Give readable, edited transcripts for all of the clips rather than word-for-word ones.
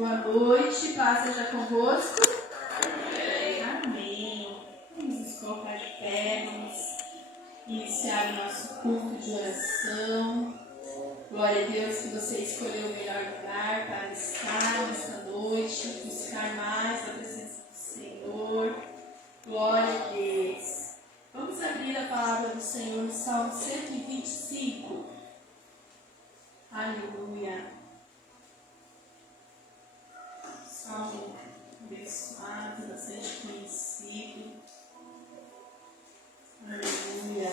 Boa noite, paz seja convosco. Amém. Vamos nos colocar de pé, vamos iniciar o nosso culto de oração. Glória a Deus que você escolheu o melhor lugar para estar nesta noite, buscar mais a presença do Senhor. Glória a Deus. Vamos abrir a palavra do Senhor no Salmo 125. Aleluia. Salmo abençoado, bastante conhecido. Aleluia.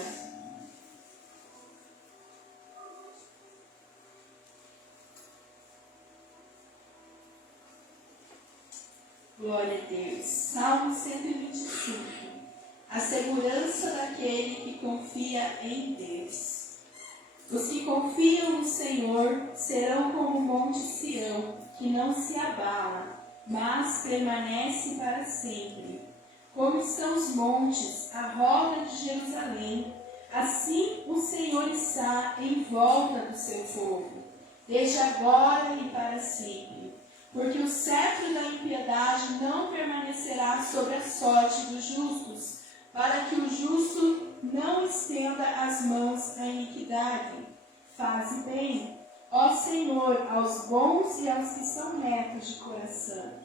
Glória a Deus. Salmo 125. A segurança daquele que confia em Deus. Os que confiam no Senhor serão como o monte Sião, que não se abala, mas permanece para sempre. Como estão os montes à roda de Jerusalém, assim o Senhor está em volta do seu povo, desde agora e para sempre. Porque o cetro da impiedade não permanecerá sobre a sorte dos justos, para que o justo não estenda as mãos à iniquidade. Faze bem, ó Senhor, aos bons e aos que são retos de coração.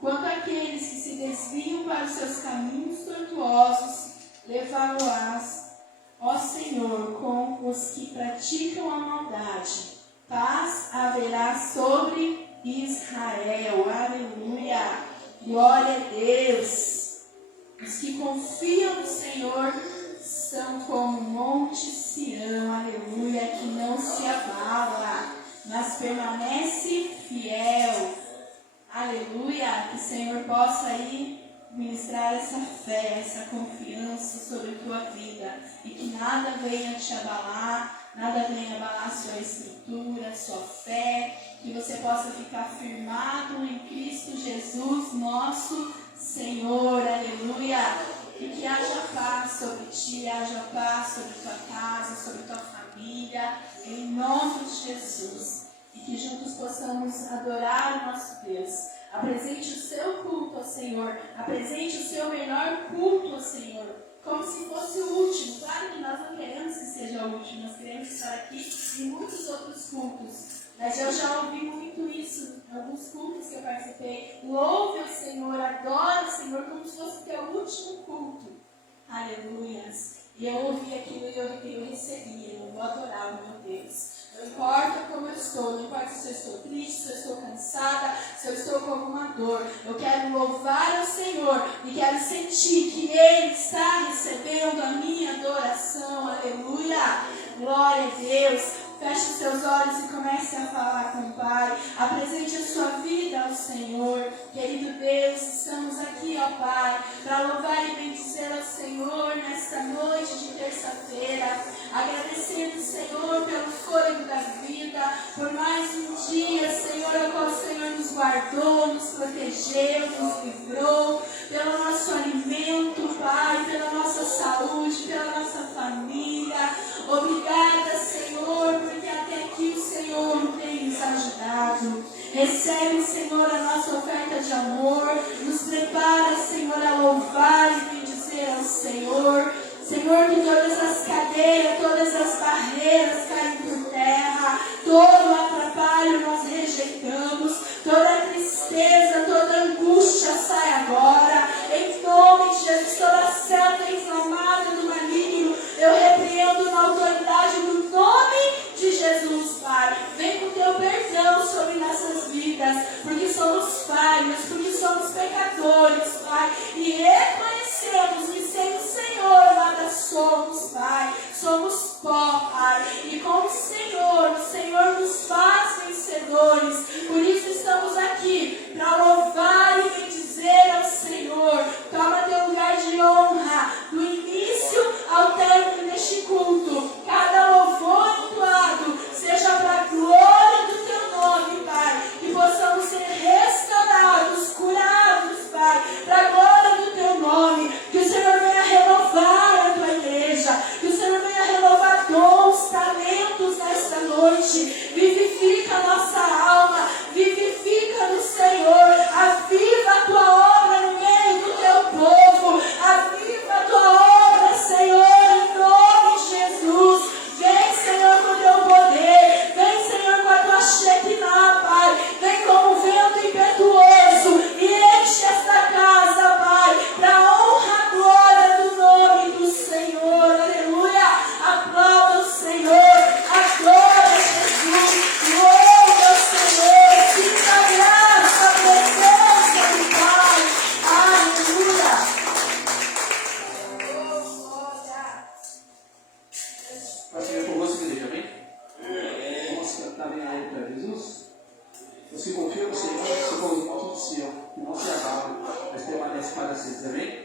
Quanto àqueles que se desviam para os seus caminhos tortuosos, levá-lo-ás, ó Senhor, com os que praticam a maldade. Paz haverá sobre Israel. Aleluia. Glória a Deus. Os que confiam no Senhor são como o monte Sião, aleluia, que não se abala, mas permanece fiel. Aleluia, que o Senhor possa aí ministrar essa fé, essa confiança sobre a tua vida, e que nada venha te abalar, nada venha abalar a sua estrutura, a sua fé, que você possa ficar firmado em Cristo Jesus, nosso Senhor, aleluia. E que haja paz sobre ti, haja paz sobre tua casa, sobre tua família, em nome de Jesus. E que juntos possamos adorar o nosso Deus. Apresente o seu culto ao Senhor, apresente o seu melhor culto ao Senhor, como se fosse o último. Claro que nós não queremos que seja o último, nós queremos estar aqui em muitos outros cultos. Mas eu já ouvi muito isso em alguns cultos que eu participei. Louve o Senhor, adore o Senhor como se fosse o teu último culto. Aleluias. E eu ouvi aquilo e eu recebi. Eu vou adorar o meu Deus. Não importa como eu estou, não importa se eu estou triste, se eu estou cansada, se eu estou com alguma dor. Eu quero louvar ao Senhor e quero sentir que Ele está recebendo a minha adoração. Aleluia. Glória a Deus. Feche os seus olhos e comece a falar com o Pai. Apresente a sua vida ao Senhor. Querido Deus, estamos aqui, ó Pai, para louvar e bendizer ao Senhor nesta noite de terça-feira. Agradecendo, Senhor, pelo fôlego da vida, por mais um dia, Senhor, ao qual o Senhor nos guardou, nos protegeu, nos livrou, pelo nosso alimento, Pai, pela nossa saúde, pela nossa família. Obrigada, Senhor, porque até aqui o Senhor tem nos ajudado. Recebe, Senhor, a nossa oferta de amor. Nos prepara, Senhor, a louvar e bendizer ao Senhor. Senhor, que todas as cadeias, todas as barreiras caem por terra. Todo atrapalho nós rejeitamos. Toda tristeza, toda angústia sai agora. Em nome de Jesus, toda seta inflamada do maligno, eu repreendo na autoridade do nome de Jesus, Pai. Vem com teu perdão sobre nossas vidas, porque somos falhos, porque somos pecadores, Pai. E reconhecemos que sem o Senhor nada somos, Pai. Somos pó, Pai. E com o Senhor nos faz vencedores. Por isso estamos aqui, para louvar e bendizer ao Senhor. Toma teu lugar de honra, do início ao término deste culto. Cada louvor entoado seja para a glória do teu nome, Pai. Que possamos ser restaurados, curados, Pai, para a glória do teu nome. se confia no Senhor, se coloca tudo seu, e não se abala, mas permanece para sempre. Amém?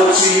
Toda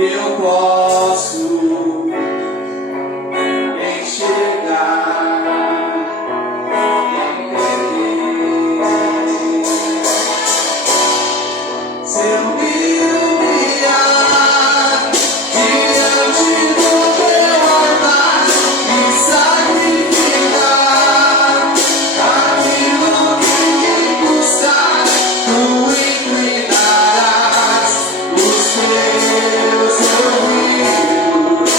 eu posso enxergar. Se eu me humilhar diante do teu altar e sacrificar aquilo que me custar, tu inclinarás os teus ouvidos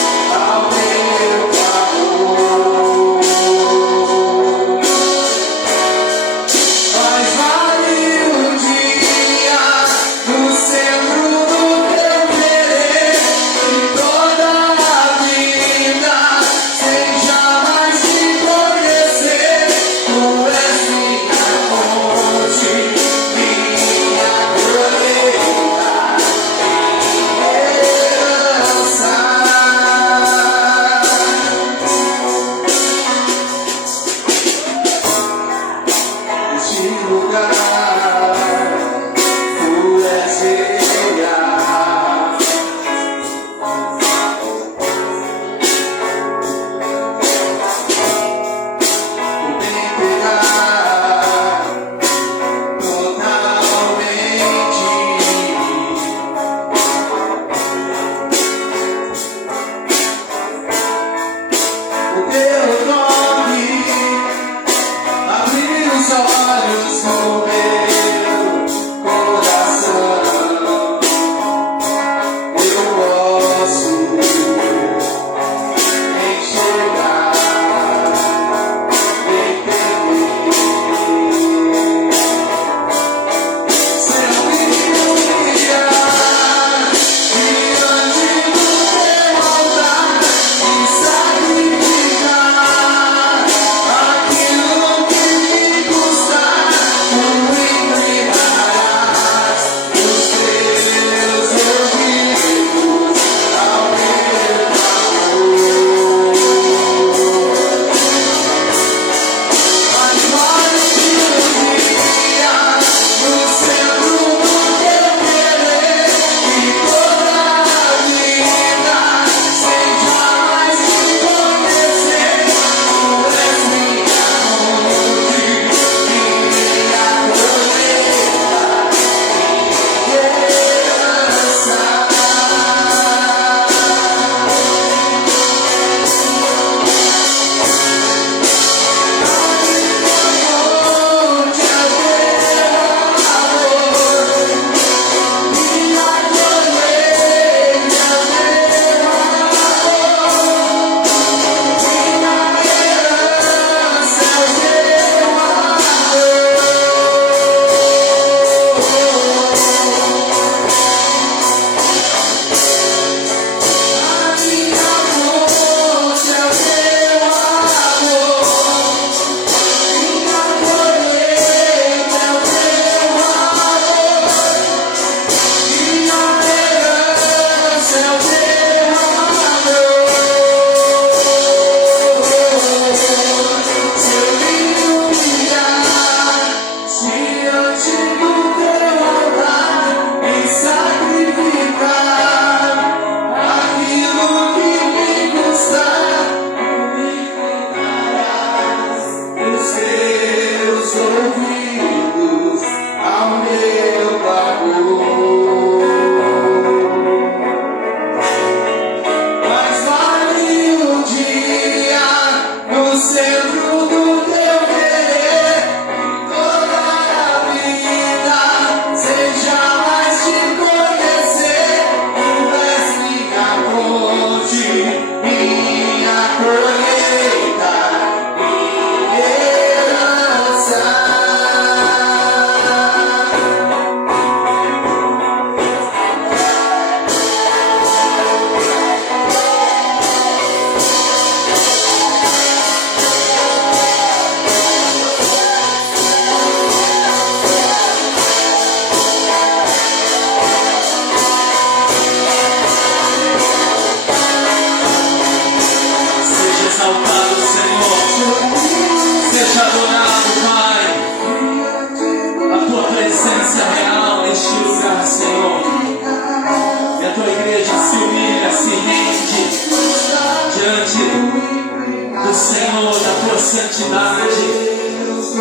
santidade.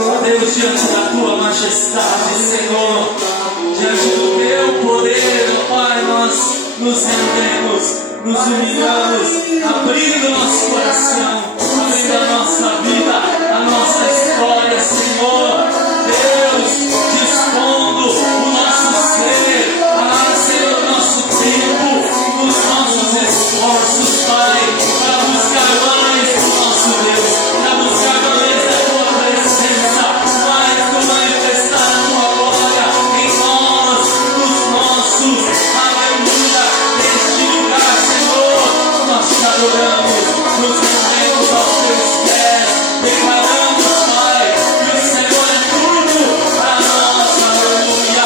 Ó Deus, diante da tua majestade, Senhor, diante do teu poder, ó Pai, nós nos rendemos, nos humilhamos, abrindo nosso coração, abrindo a nossa vida, a nossa história, Senhor. Deus, dispondo o nosso ser, Senhor, o nosso tempo, os nossos esforços, Pai, para buscar mais do nosso Deus, para buscar mais da tua presença, mais do manifestar a tua glória em nós, os nossos, aleluia, neste lugar, Senhor, nós te adoramos, nos rendemos aos teus pés, declaramos, Pai, que o Senhor é tudo para nós, aleluia.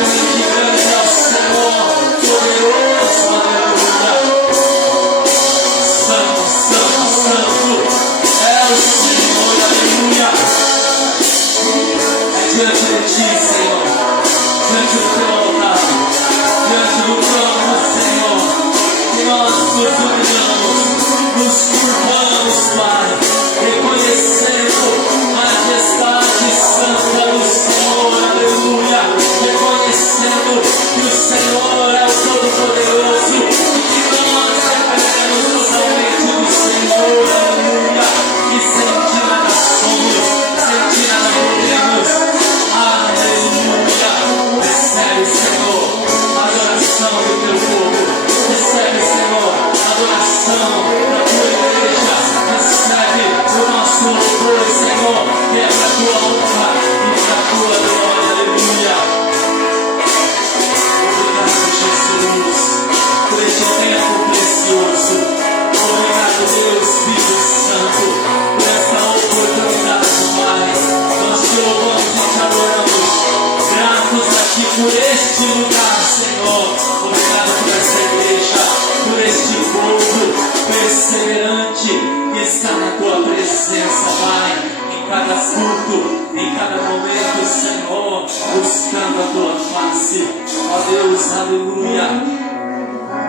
Grande é o Senhor, poderoso, aleluia. Santo, santo, santo é o Senhor, aleluia. É diante de ti, Senhor, diante do teu altar, diante do trono do Senhor, que nós nos humilhamos, nos curvamos, Pai, reconhecendo a majestade santa do Senhor, aleluia, reconhecendo que o Senhor é o Todo-Poderoso e que nós dependemos totalmente do Senhor, aleluia, e sem ti nada somos, sem ti nada podemos, aleluia. Recebe, Senhor, a adoração do teu povo, recebe, Senhor, a adoração da tua igreja, recebe o nosso louvor, Senhor, que é para a tua honra e para a tua glória, aleluia. Obrigado, Jesus, por este tempo precioso. Obrigado, Deus Filho Santo, por esta oportunidade, Pai. Nós te louvamos e te adoramos. Gratos aqui por este lugar, Senhor. Obrigado por essa igreja, por este povo perseverante que está na tua presença, Pai. Em cada culto, em cada momento, Senhor, buscando a tua face. Ó Deus, aleluia.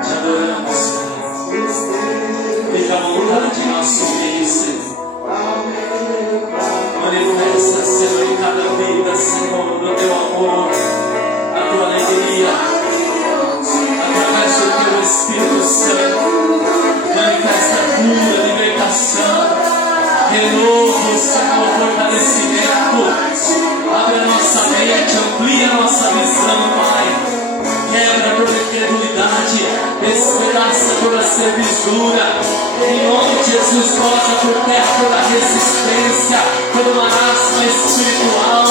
Te adoramos, Senhor. Fica à vontade em nosso meio, Senhor. Manifesta, Senhor, em cada vida, Senhor, no teu amor, a tua alegria, através do teu Espírito Santo. Manifesta cura, libertação, renovo, Senhor, fortalecimento. Abre a nossa mente, amplia a nossa visão, Pai. Quebra toda incredulidade, despedaça toda servidura. Em nome de Jesus, coloca por terra toda resistência, todo marasmo espiritual,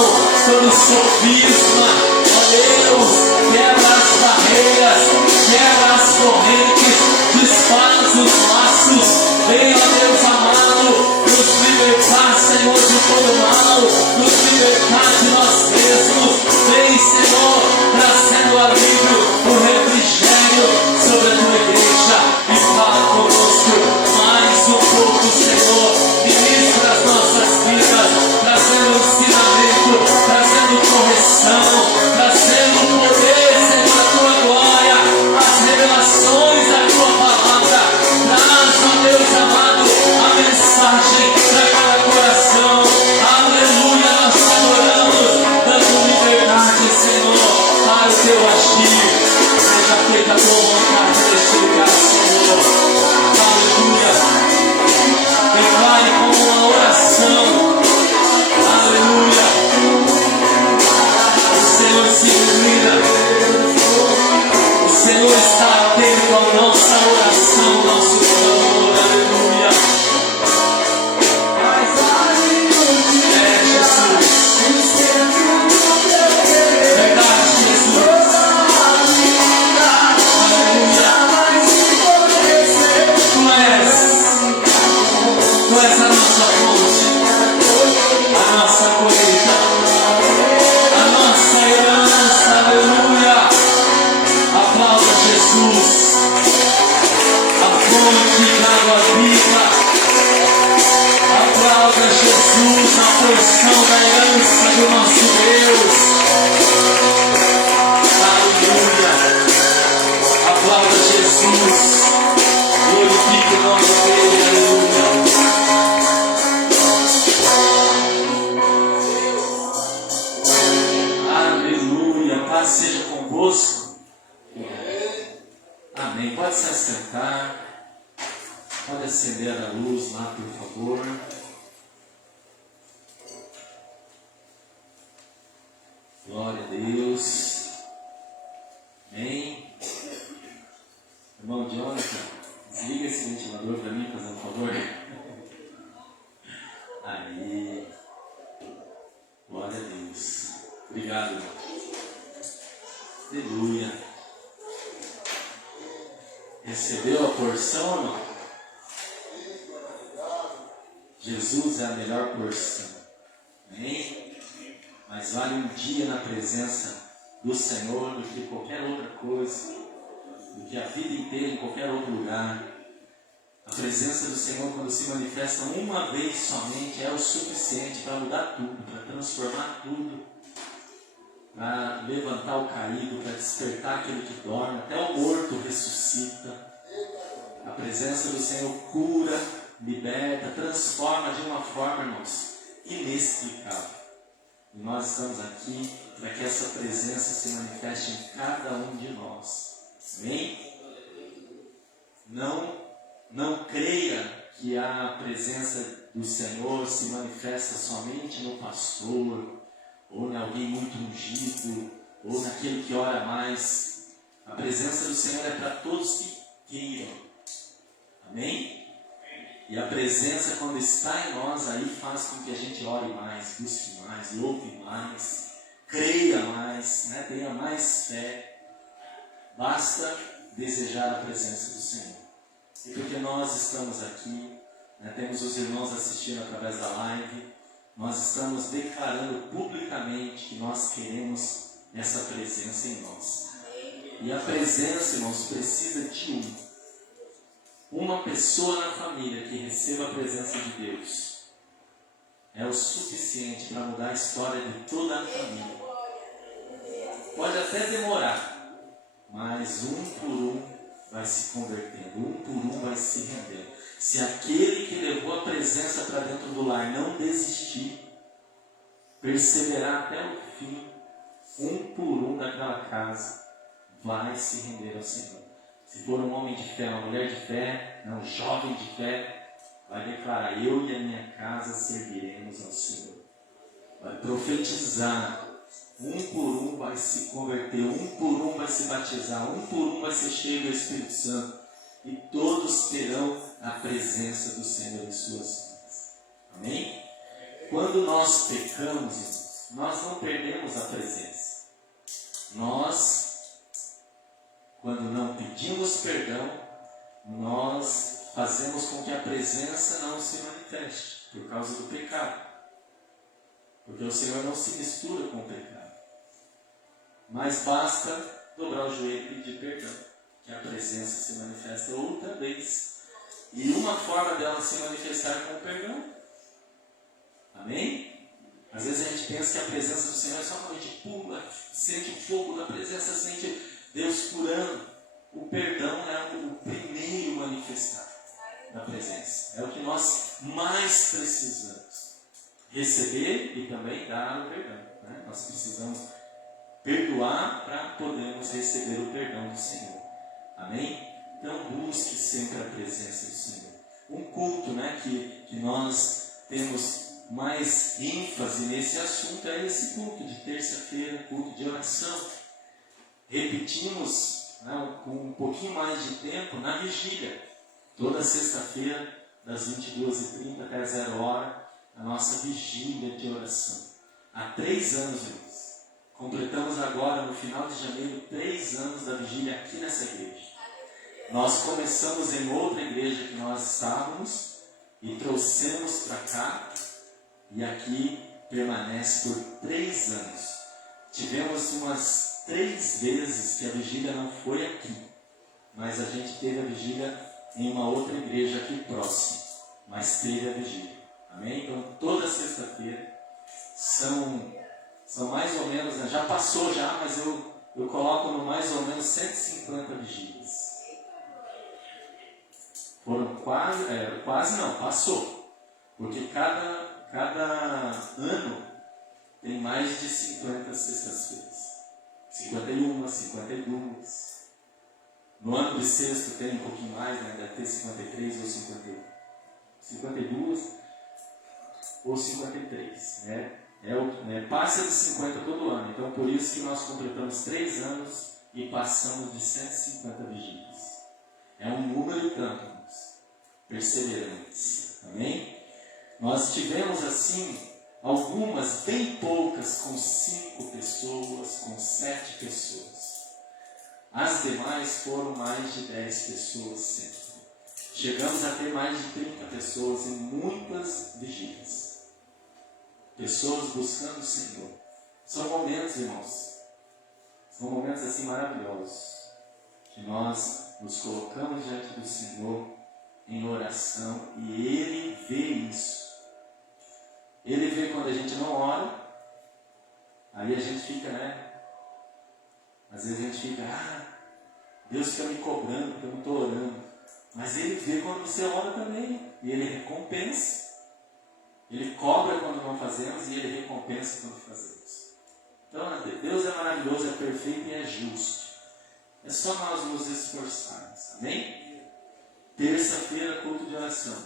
todo sofisma. Ó Deus, quebra as barreiras, quebra as correntes, desfaz os laços. Vem, ó Deus amado, nos libertar, Senhor, de todo mal, nos libertar de nós mesmos. Vem, Senhor, trazendo alívio, o refrigério sobre a tua igreja e fala conosco mais um pouco, Senhor. Ministra as nossas vidas, trazendo ensinamento, trazendo correção, trazendo poder, Senhor, da tua glória, as revelações da tua palavra. Traz, ó Deus amado, a mensagem para cada coração. Aleluia, nós te adoramos, dando liberdade, Senhor, para o teu agir. Seja feita a tua vontade neste lugar, Senhor. Aleluia. Declare como uma oração. Aleluia. O Senhor se inclina. O Senhor está atento à nossa oração, nosso clamor. Aleluia. É Jesus. Verdade, Jesus. Aleluia. Tu és a nossa fonte, a nossa colheita, a nossa herança, aleluia. Aplauda Jesus, a fonte da água viva. Aplauda Jesus, a porção da herança do nosso Deus. Aleluia. Aplauda Jesus, glorifique o nome dele, aleluia. convosco? Amém. Pode se assentar. Pode acender a luz lá, por favor. Glória a Deus. Amém. Irmão Jonathan, desliga esse ventilador para mim, fazendo um favor. Aí. Glória a Deus. Obrigado, irmão. Aleluia. Recebeu a porção ou não? Jesus é a melhor porção. Amém? Mas vale um dia na presença do Senhor do que qualquer outra coisa, do que a vida inteira em qualquer outro lugar. A presença do Senhor, quando se manifesta uma vez somente, é o suficiente para mudar tudo, para transformar tudo, para levantar o caído, para despertar aquele que dorme, até o morto ressuscita. A presença do Senhor cura, liberta, transforma de uma forma, irmãos, inexplicável. E nós estamos aqui para que essa presença se manifeste em cada um de nós. Amém? Não creia que a presença do Senhor se manifesta somente no pastor, ou em alguém muito ungido, ou naquele que ora mais. A presença do Senhor é para todos que queiram. Amém? E a presença, quando está em nós, aí faz com que a gente ore mais, busque mais, louve mais, creia mais, né? Tenha mais fé. Basta desejar a presença do Senhor. E porque nós estamos aqui, né? Temos os irmãos assistindo através da live, nós estamos declarando publicamente que nós queremos essa presença em nós. E a presença, irmãos, precisa de uma pessoa na família que receba a presença de Deus. É o suficiente para mudar a história de toda a família. Pode até demorar, mas um por um vai se convertendo, um por um vai se rendendo. Se aquele que levou a presença para dentro do lar não desistir, perseverar até o fim, um por um daquela casa vai se render ao Senhor. Se for um homem de fé, uma mulher de fé, um jovem de fé, vai declarar: eu e a minha casa serviremos ao Senhor. Vai profetizar. Um por um vai se converter, um por um vai se batizar, um por um vai ser cheio do Espírito Santo. E todos terão a presença do Senhor em suas vidas. Amém? Quando nós pecamos, irmãos, nós não perdemos a presença. Nós, quando não pedimos perdão, nós fazemos com que a presença não se manifeste por causa do pecado. Porque o Senhor não se mistura com o pecado. Mas basta dobrar o joelho e pedir perdão, que a presença se manifesta outra vez. E uma forma dela se manifestar é com o perdão. Amém? Às vezes a gente pensa que a presença do Senhor é só quando a gente pula, sente o fogo da presença, sente Deus curando. O perdão é o primeiro manifestar da presença. É o que nós mais precisamos. Receber e também dar o perdão. Né? Nós precisamos perdoar para podermos receber o perdão do Senhor. Amém? Então busque sempre a presença do Senhor. Um culto, né, que nós temos mais ênfase nesse assunto é esse culto de terça-feira, culto de oração. Repetimos, né, com um pouquinho mais de tempo na vigília. Toda sexta-feira, das 22h30 até 0h, a nossa vigília de oração. Há 3 anos, irmãos. Completamos agora, no final de janeiro, 3 anos da vigília aqui nessa igreja. Nós começamos em outra igreja que nós estávamos e trouxemos para cá, e aqui permanece por 3 anos. Tivemos umas 3 vezes que a vigília não foi aqui, mas a gente teve a vigília em uma outra igreja aqui próxima, mas teve a vigília. Amém? Então toda sexta-feira são mais ou menos, né? Já passou já, mas eu coloco no mais ou menos 150 vigílias. Foram quase não, passou. Porque cada ano tem mais de 50 sextas-feiras. 51, 52. No ano bissexto tem um pouquinho mais, né? Deve ter 53 ou 52 ou 53, né? Passa de 50 todo ano. Então, por isso que nós completamos 3 anos e passamos de 150 vigílias. É um número tanto, perseverantes. Amém? Nós tivemos assim algumas bem poucas com 5 pessoas, com 7 pessoas. As demais foram mais de 10 pessoas sempre. Chegamos a ter mais de 30 pessoas em muitas vigílias. Pessoas buscando o Senhor. São momentos, irmãos. São momentos assim maravilhosos. Que nós nos colocamos diante do Senhor em oração e Ele vê isso. Ele vê quando a gente não ora, aí a gente fica, né? Às vezes a gente fica, Deus fica me cobrando porque eu não estou orando. Mas Ele vê quando você ora também. E Ele recompensa. Ele cobra quando não fazemos e Ele recompensa quando fazemos. Então, Deus é maravilhoso, é perfeito e é justo. É só nós nos esforçarmos. Amém? Terça-feira, culto de oração.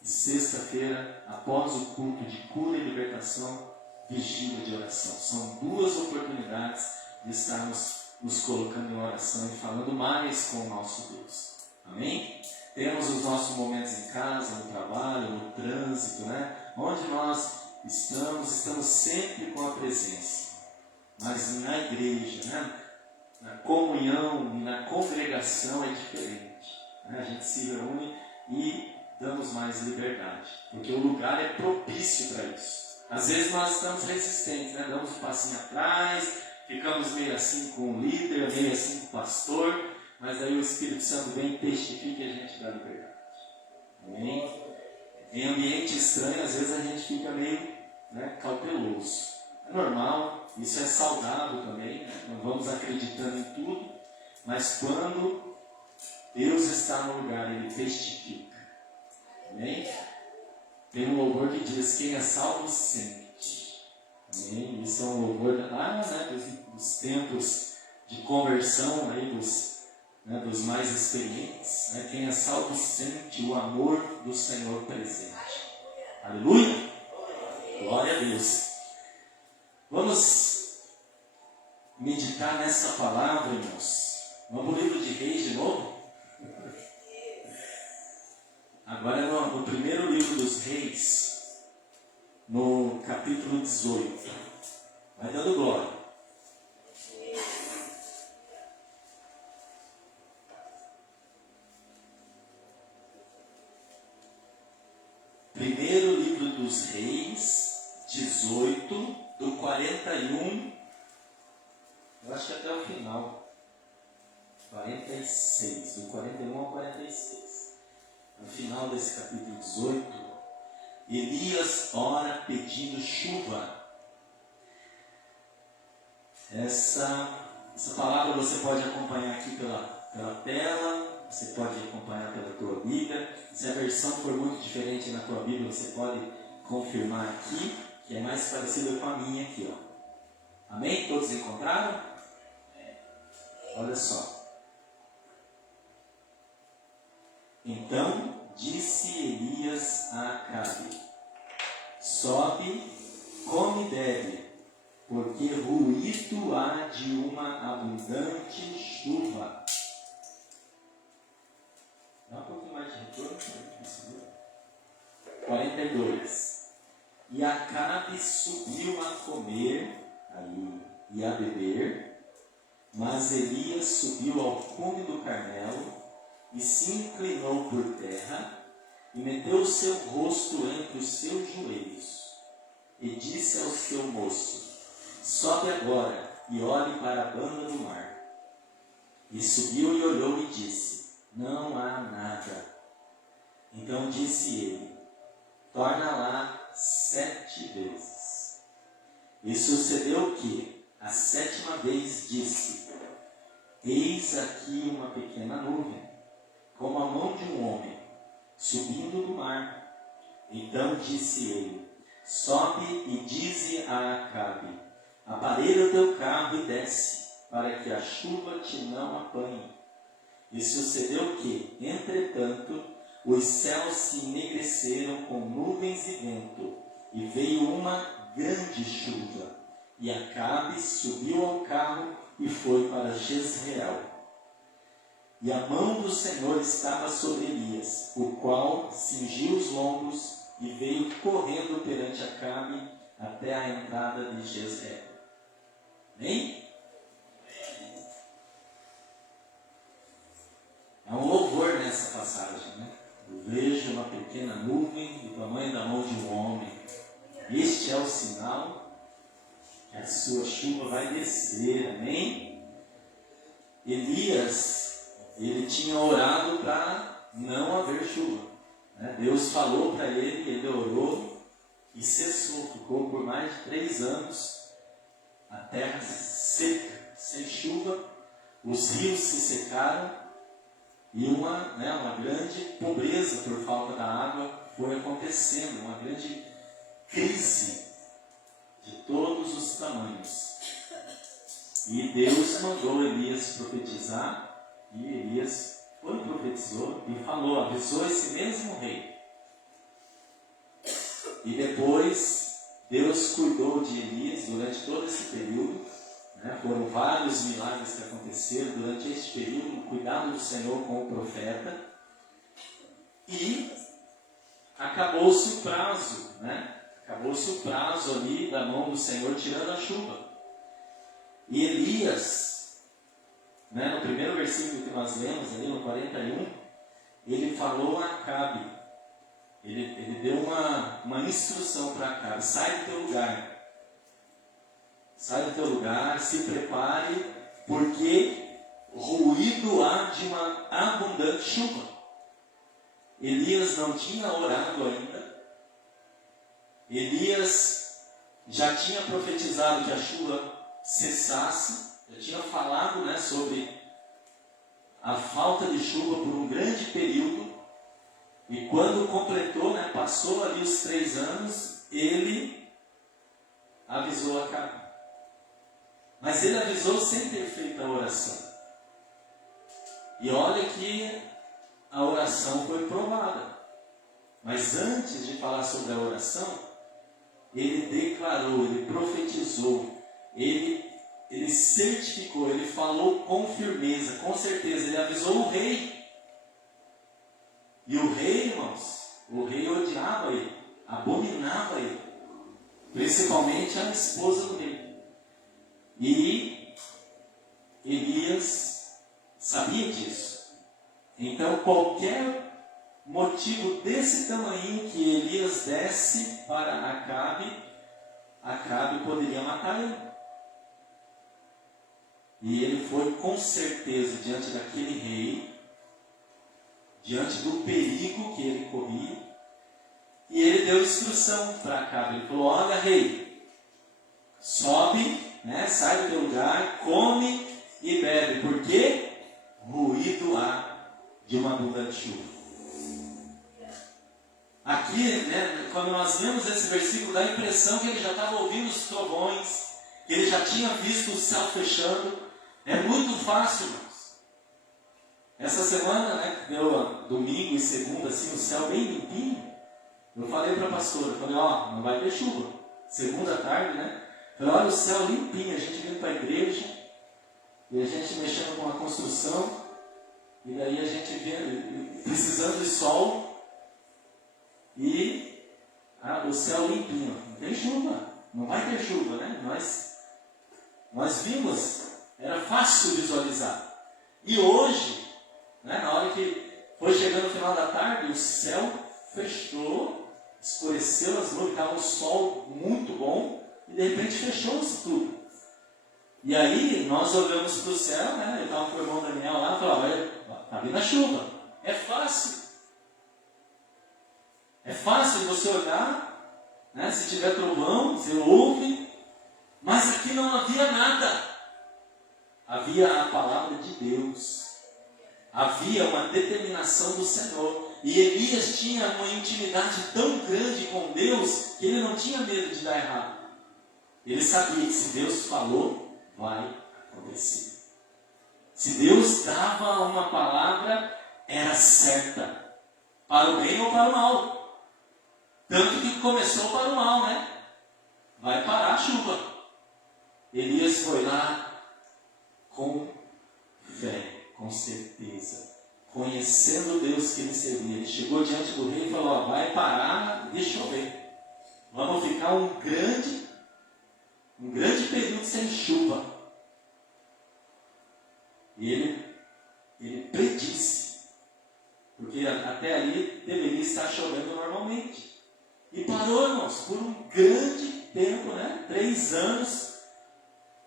E sexta-feira, após o culto de cura e libertação, vigília de oração. São 2 oportunidades de estarmos nos colocando em oração e falando mais com o nosso Deus. Amém? Temos os nossos momentos em casa, no trabalho, no trânsito, né? Onde nós estamos sempre com a presença. Mas na igreja, né? Na comunhão e na congregação é diferente. Né? A gente se reúne e damos mais liberdade. Porque o lugar é propício para isso. Às vezes nós estamos resistentes, né? Damos um passinho atrás, ficamos meio assim com o líder, meio assim com o pastor, mas aí o Espírito Santo vem e testifica e a gente dá liberdade. Amém? Em ambiente estranho, às vezes a gente fica meio, né, cauteloso. É normal, isso é saudável também, né? Não vamos acreditando em tudo, mas quando Deus está no lugar, Ele testifica. Amém? Tem um louvor que diz: quem é salvo sente. Amém? Isso é um louvor dos tempos de conversão aí dos mais experientes. Né? Quem é salvo sente o amor do Senhor presente. Aleluia! Glória a Deus. Vamos meditar nessa palavra, irmãos. Vamos para o livro de Reis de novo? Agora no primeiro livro dos Reis, no capítulo 18. Vai dando glória. Primeiro livro dos Reis, 18, do 41, eu acho que até o final, 46, do 41 ao 46. No final desse capítulo 18, Elias ora pedindo chuva. Essa palavra você pode acompanhar aqui pela tela, você pode acompanhar pela tua Bíblia. Se a versão for muito diferente na tua Bíblia, você pode confirmar aqui, que é mais parecida com a minha aqui, ó. Amém? Todos encontraram? Olha só. Então disse Elias a Acabe: sobe, come e bebe, porque ruído há de uma abundante chuva. Dá um pouquinho mais de retorno. 42. E Acabe subiu a comer e a beber, mas Elias subiu ao cume do Carmelo e se inclinou por terra e meteu o seu rosto entre os seus joelhos e disse ao seu moço: sobe agora e olhe para a banda do mar. E subiu e olhou e disse: não há nada. Então disse ele: torna lá 7 vezes. E sucedeu que, a 7ª vez, disse: eis aqui uma pequena nuvem, como a mão de um homem, subindo do mar. Então disse ele: sobe e dize a Acabe: aparelha o teu carro e desce, para que a chuva te não apanhe. E sucedeu que, entretanto, os céus se enegreceram com nuvens e vento, e veio uma grande chuva. E Acabe subiu ao carro e foi para Jezreel. E a mão do Senhor estava sobre Elias, o qual cingiu os lombos e veio correndo perante Acabe até a entrada de Jezreel. Amém? É um louvor nessa passagem, né? Eu vejo uma pequena nuvem do tamanho da mão de um homem. Este é o sinal que a sua chuva vai descer, amém? Elias, ele tinha orado para não haver chuva, né? Deus falou para ele, ele orou e cessou. Ficou por mais de 3 anos a terra seca, sem chuva, os rios se secaram. E uma grande pobreza por falta da água foi acontecendo, uma grande crise de todos os tamanhos. E Deus mandou Elias profetizar, e Elias foi, profetizou e falou, avisou esse mesmo rei. E depois Deus cuidou de Elias durante todo esse período. Foram vários milagres que aconteceram durante este período, o cuidado do Senhor com o profeta. E acabou-se o prazo, acabou-se o prazo ali da mão do Senhor tirando a chuva. E Elias, no primeiro versículo que nós lemos, ali no 41, ele falou a Acabe, ele deu uma instrução para Acabe: sai do teu lugar. Sai do teu lugar, se prepare, porque ruído há de uma abundante chuva. Elias não tinha orado ainda. Elias já tinha profetizado que a chuva cessasse, já tinha falado sobre a falta de chuva por um grande período. E quando completou, passou ali os 3 anos, ele avisou Acabe. Mas ele avisou sem ter feito a oração. E olha que a oração foi provada. Mas antes de falar sobre a oração, ele declarou, ele profetizou, ele certificou, ele falou com firmeza, com certeza. Ele avisou o rei. E o rei, irmãos, o rei odiava ele, abominava ele. Principalmente a esposa do rei. E Elias sabia disso. Então qualquer motivo desse tamanho que Elias desse para Acabe poderia matar ele. E ele foi com certeza diante daquele rei, diante do perigo que ele corria, e ele deu instrução para Acabe. Ele falou: olha, rei, sobe, sai do teu lugar, come e bebe, porque ruído há de uma abundante chuva. Aqui, quando nós lemos esse versículo, dá a impressão que ele já estava ouvindo os trovões, que ele já tinha visto o céu fechando. É muito fácil, irmãos. Essa semana, que deu domingo e segunda, assim, o céu bem limpinho, eu falei para a pastora, falei: não vai ter chuva. Segunda à tarde, falei: olha o céu limpinho, a gente vindo para a igreja, e a gente mexendo com a construção, e daí a gente vendo, precisando de sol, e o céu limpinho. Não tem chuva, não vai ter chuva, Nós vimos, era fácil visualizar. E hoje, na hora que foi chegando o final da tarde, o céu fechou, escureceu as nuvens, estava um sol muito bom, e de repente fechou-se tudo. E aí nós olhamos para o céu, eu estava com o irmão Daniel lá, e falava: olha, está vindo a chuva. É fácil. É fácil você olhar, se tiver trovão, você ouve, mas aqui não havia nada. Havia a palavra de Deus. Havia uma determinação do Senhor. E Elias tinha uma intimidade tão grande com Deus que ele não tinha medo de dar errado. Ele sabia que se Deus falou, vai acontecia. Se Deus dava uma palavra, era certa, para o bem ou para o mal. Tanto que começou para o mal, né? Vai parar a chuva. Elias foi lá com fé, com certeza, conhecendo o Deus que ele servia. Ele chegou diante do rei e falou: ó, vai parar de chover. Vamos ficar um grande período sem chuva. E ele predisse, porque até ali deveria estar chovendo normalmente. E parou, irmãos, por um grande tempo, né? 3 anos,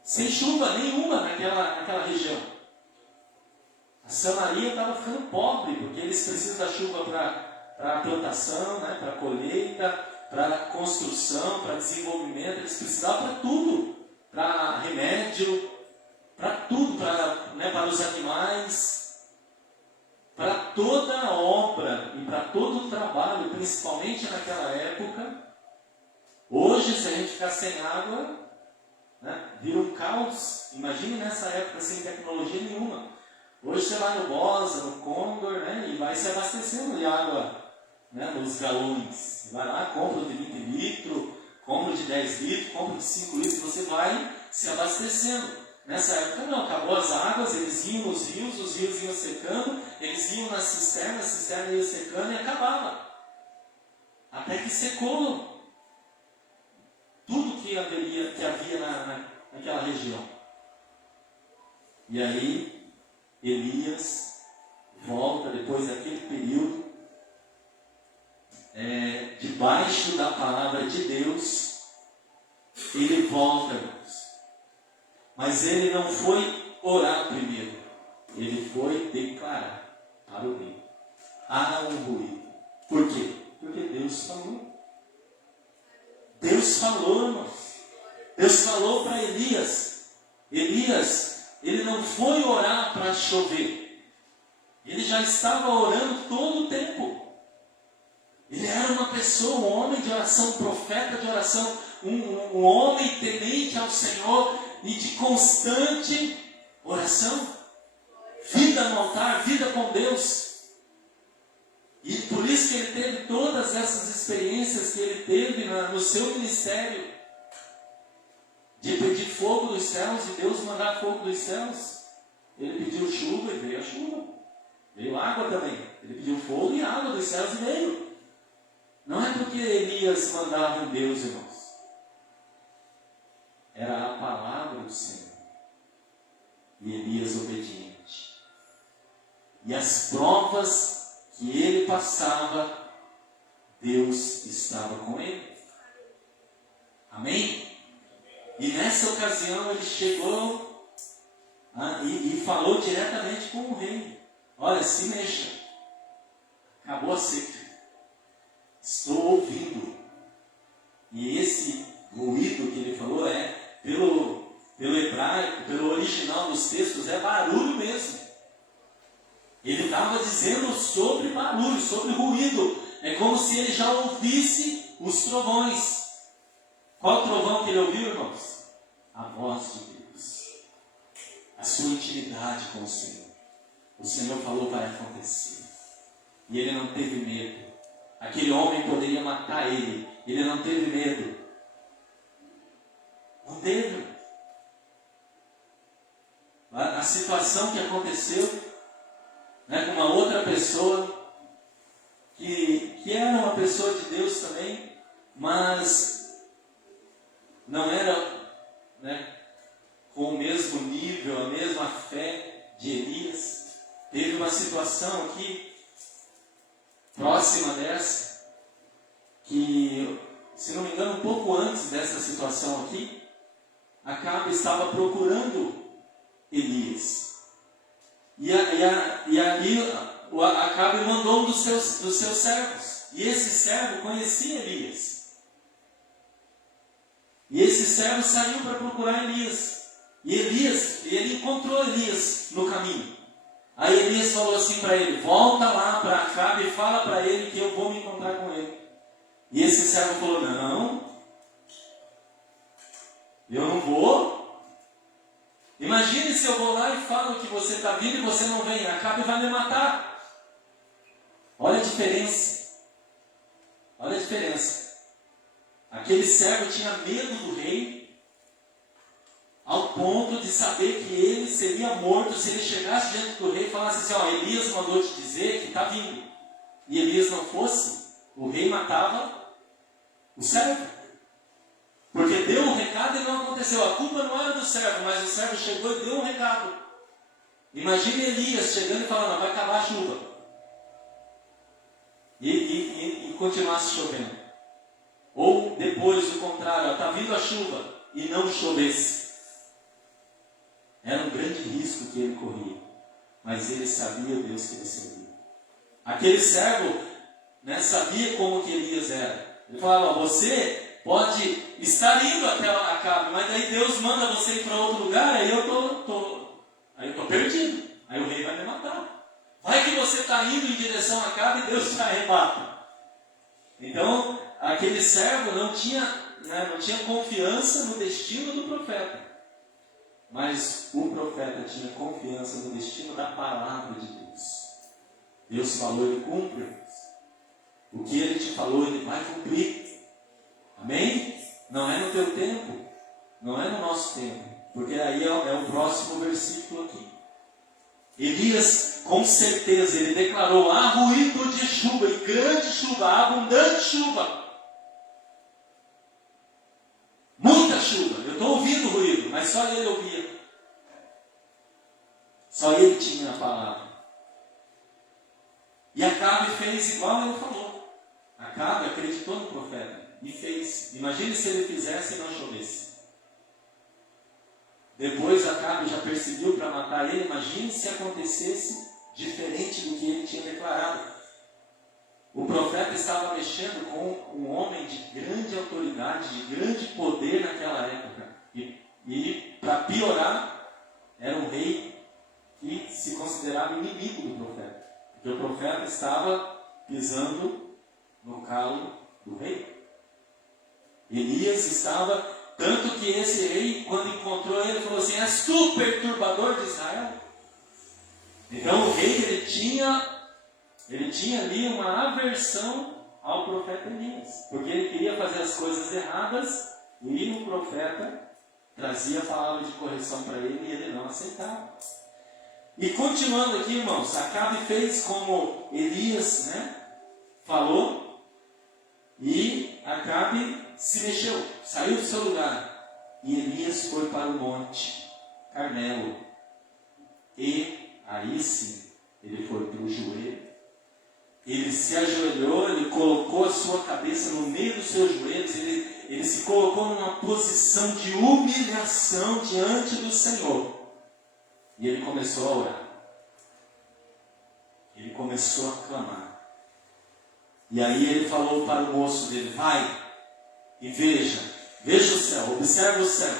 sem chuva nenhuma naquela região. A Samaria estava ficando pobre, porque eles precisam da chuva para a plantação, né? Para a colheita, para a construção, para desenvolvimento. Eles precisavam para tudo, para remédio, para tudo, para os animais, para toda a obra e para todo o trabalho, principalmente naquela época. Hoje, se a gente ficar sem água, né, vira um caos. Imagine nessa época sem tecnologia nenhuma. Hoje você vai no Bosa, no Condor, né, e vai se abastecendo de água, né, nos galões. Vai lá, compra de 20 litros, compra de 10 litros, compra de 5 litros, e você vai se abastecendo. Nessa época não, acabou as águas, eles iam nos rios, os rios iam secando, eles iam nas cisternas, a cisterna ia secando e acabava. Até que secou tudo que havia naquela região. E aí, Elias volta, depois daquele período, debaixo da palavra de Deus, ele volta, irmãos. Mas ele não foi orar primeiro, ele foi declarar para o rei: há um ruído. Por quê? Porque Deus falou. Deus falou, irmãos. Deus falou para Elias. Elias, ele não foi orar para chover. Ele já estava orando todo o tempo. Ele era uma pessoa, um homem de oração, um profeta de oração, um homem temente ao Senhor e de constante oração. Vida no altar, vida com Deus. E por isso que ele teve todas essas experiências que ele teve no seu ministério. De pedir fogo dos céus e Deus mandar fogo dos céus. Ele pediu chuva e veio a chuva. Veio água também. Ele pediu fogo e água dos céus e veio. Não é porque Elias mandava em Deus, irmãos. Era a palavra do Senhor. E Elias obediente. E as provas que ele passava, Deus estava com ele. Amém? E nessa ocasião ele chegou e falou diretamente com o rei: olha, se mexa. Acabou a seca. Estou ouvindo. E esse ruído que ele falou pelo hebraico, pelo original dos textos, é barulho mesmo. Ele estava dizendo sobre barulho, sobre ruído. É como se ele já ouvisse os trovões. Qual trovão que ele ouviu, irmãos? A voz de Deus. A sua intimidade com o Senhor. O Senhor falou para acontecer. E ele não teve medo. Aquele homem poderia matar ele. Ele não teve medo. Não teve. A situação que aconteceu, né, com uma outra pessoa que era uma pessoa de Deus também, mas não era, né, com o mesmo nível, a mesma fé de Elias. Teve uma situação aqui próxima dessa, que, se não me engano, um pouco antes dessa situação aqui, Acabe estava procurando Elias. E ali Acabe mandou um dos seus servos. E esse servo conhecia Elias. E esse servo saiu para procurar Elias. E ele encontrou Elias no caminho. Aí Elias falou assim para ele: volta lá para Acabe e fala para ele que eu vou me encontrar com ele. E esse servo falou: não, eu não vou. Imagine se eu vou lá e falo que você está vindo e você não vem. Acabe vai me matar. Olha a diferença. Olha a diferença. Aquele servo tinha medo do rei, ao ponto de saber que ele seria morto se ele chegasse diante do rei e falasse assim, ó, Elias mandou te dizer que está vindo. E Elias não fosse, o rei matava o servo. Porque deu um recado e não aconteceu. A culpa não era do servo, mas o servo chegou e deu um recado. Imagine Elias chegando e falando, vai acabar a chuva. E continuasse chovendo. Ou depois, o contrário, está vindo a chuva e não chovesse. Era um grande risco que ele corria. Mas ele sabia o Deus que ele servia. Aquele servo, né, sabia como que Elias era. Ele falava, você pode estar indo até Acabe, mas daí Deus manda você ir para outro lugar, aí eu estou perdido. Aí o rei vai me matar. Vai que você está indo em direção a Acabe e Deus te arrebata. Então, aquele servo não tinha confiança no destino do profeta. Mas o profeta tinha confiança no destino da palavra de Deus. Deus falou, ele cumpre. O que ele te falou, ele vai cumprir. Amém? Não é no teu tempo, não é no nosso tempo, porque aí é o próximo versículo aqui. Elias, com certeza, ele declarou, há ruído de chuva, e grande chuva, abundante chuva. Muita chuva, eu estou ouvindo o ruído, mas só ele ouvia. Só ele tinha a palavra. E Acabe fez igual ele falou. Acabe acreditou no profeta. E fez. Imagine se ele fizesse e não chovesse. Depois Acabe já perseguiu para matar ele. Imagine se acontecesse diferente do que ele tinha declarado. O profeta estava mexendo com um homem de grande autoridade, de grande poder naquela época. E para piorar, era um rei que se considerava inimigo do profeta. Porque o profeta estava pisando no calo do rei. Elias estava, tanto que esse rei, quando encontrou ele, falou assim, és tu perturbador de Israel? Então o rei, ele tinha ali uma aversão ao profeta Elias, porque ele queria fazer as coisas erradas, e o profeta trazia a palavra de correção para ele, e ele não aceitava. E continuando aqui, irmãos, Acabe fez como Elias, falou, e Acabe se mexeu, saiu do seu lugar, e Elias foi para o monte Carmelo, e aí sim, ele foi para o joelho, ele se ajoelhou, ele colocou a sua cabeça no meio dos seus joelhos, ele se colocou numa posição de humilhação diante do Senhor, e ele começou a orar, ele começou a clamar, e aí ele falou para o moço dele, vai, e veja o céu, observa o céu.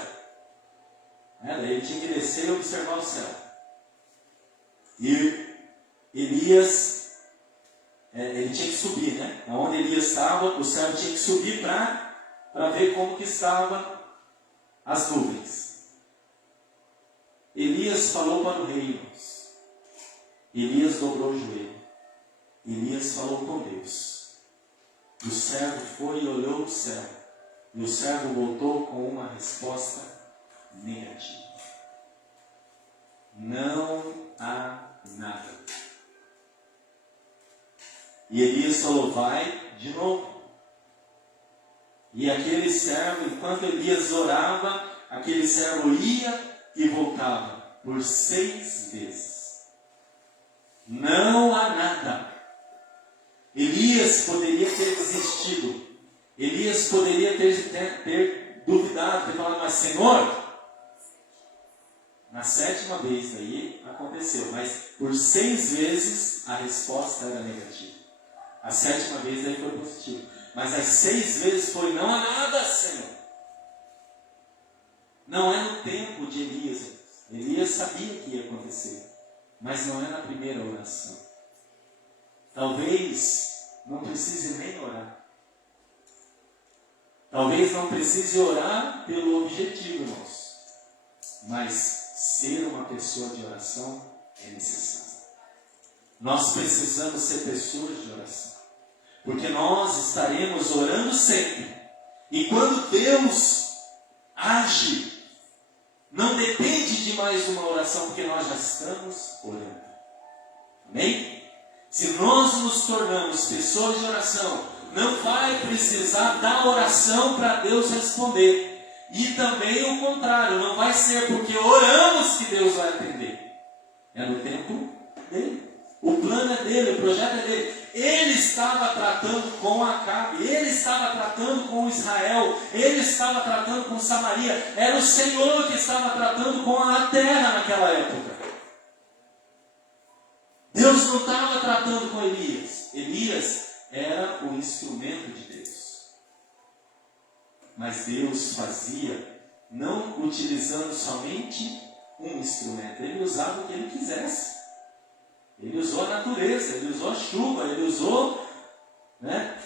Daí ele tinha que descer e observar o céu. E Elias, ele tinha que subir, Onde Elias estava, o céu tinha que subir para ver como que estavam as nuvens. Elias falou para o rei, irmãos. Elias dobrou o joelho. Elias falou com Deus. O servo foi e olhou o céu. E o servo voltou com uma resposta negativa. Não há nada. E Elias falou, vai de novo. E aquele servo, enquanto Elias orava, aquele servo ia e voltava por 6 vezes. Não há nada. Elias poderia ter desistido. Elias poderia ter duvidado, ter falado, mas Senhor, na 7ª vez aí aconteceu, mas por 6 vezes a resposta era negativa. A 7ª vez aí foi positiva, mas as 6 vezes foi, não há nada, Senhor. Não é no tempo de Elias. Elias sabia que ia acontecer, mas não é na primeira oração. Talvez não precise nem orar. Talvez não precise orar pelo objetivo, irmãos. Mas ser uma pessoa de oração é necessário. Nós precisamos ser pessoas de oração, porque nós estaremos orando sempre. E quando Deus age, não depende de mais uma oração, porque nós já estamos orando. Amém? Se nós nos tornamos pessoas de oração, não vai precisar da oração para Deus responder. E também o contrário, não vai ser porque oramos que Deus vai atender. É no tempo dele. O plano é dele, o projeto é dele. Ele estava tratando com Acabe, ele estava tratando com Israel, ele estava tratando com Samaria. Era o Senhor que estava tratando com a terra naquela época. Deus não estava tratando com Elias. Elias era o instrumento de Deus. Mas Deus fazia não utilizando somente um instrumento. Ele usava o que ele quisesse. Ele usou a natureza, ele usou a chuva, ele usou, né,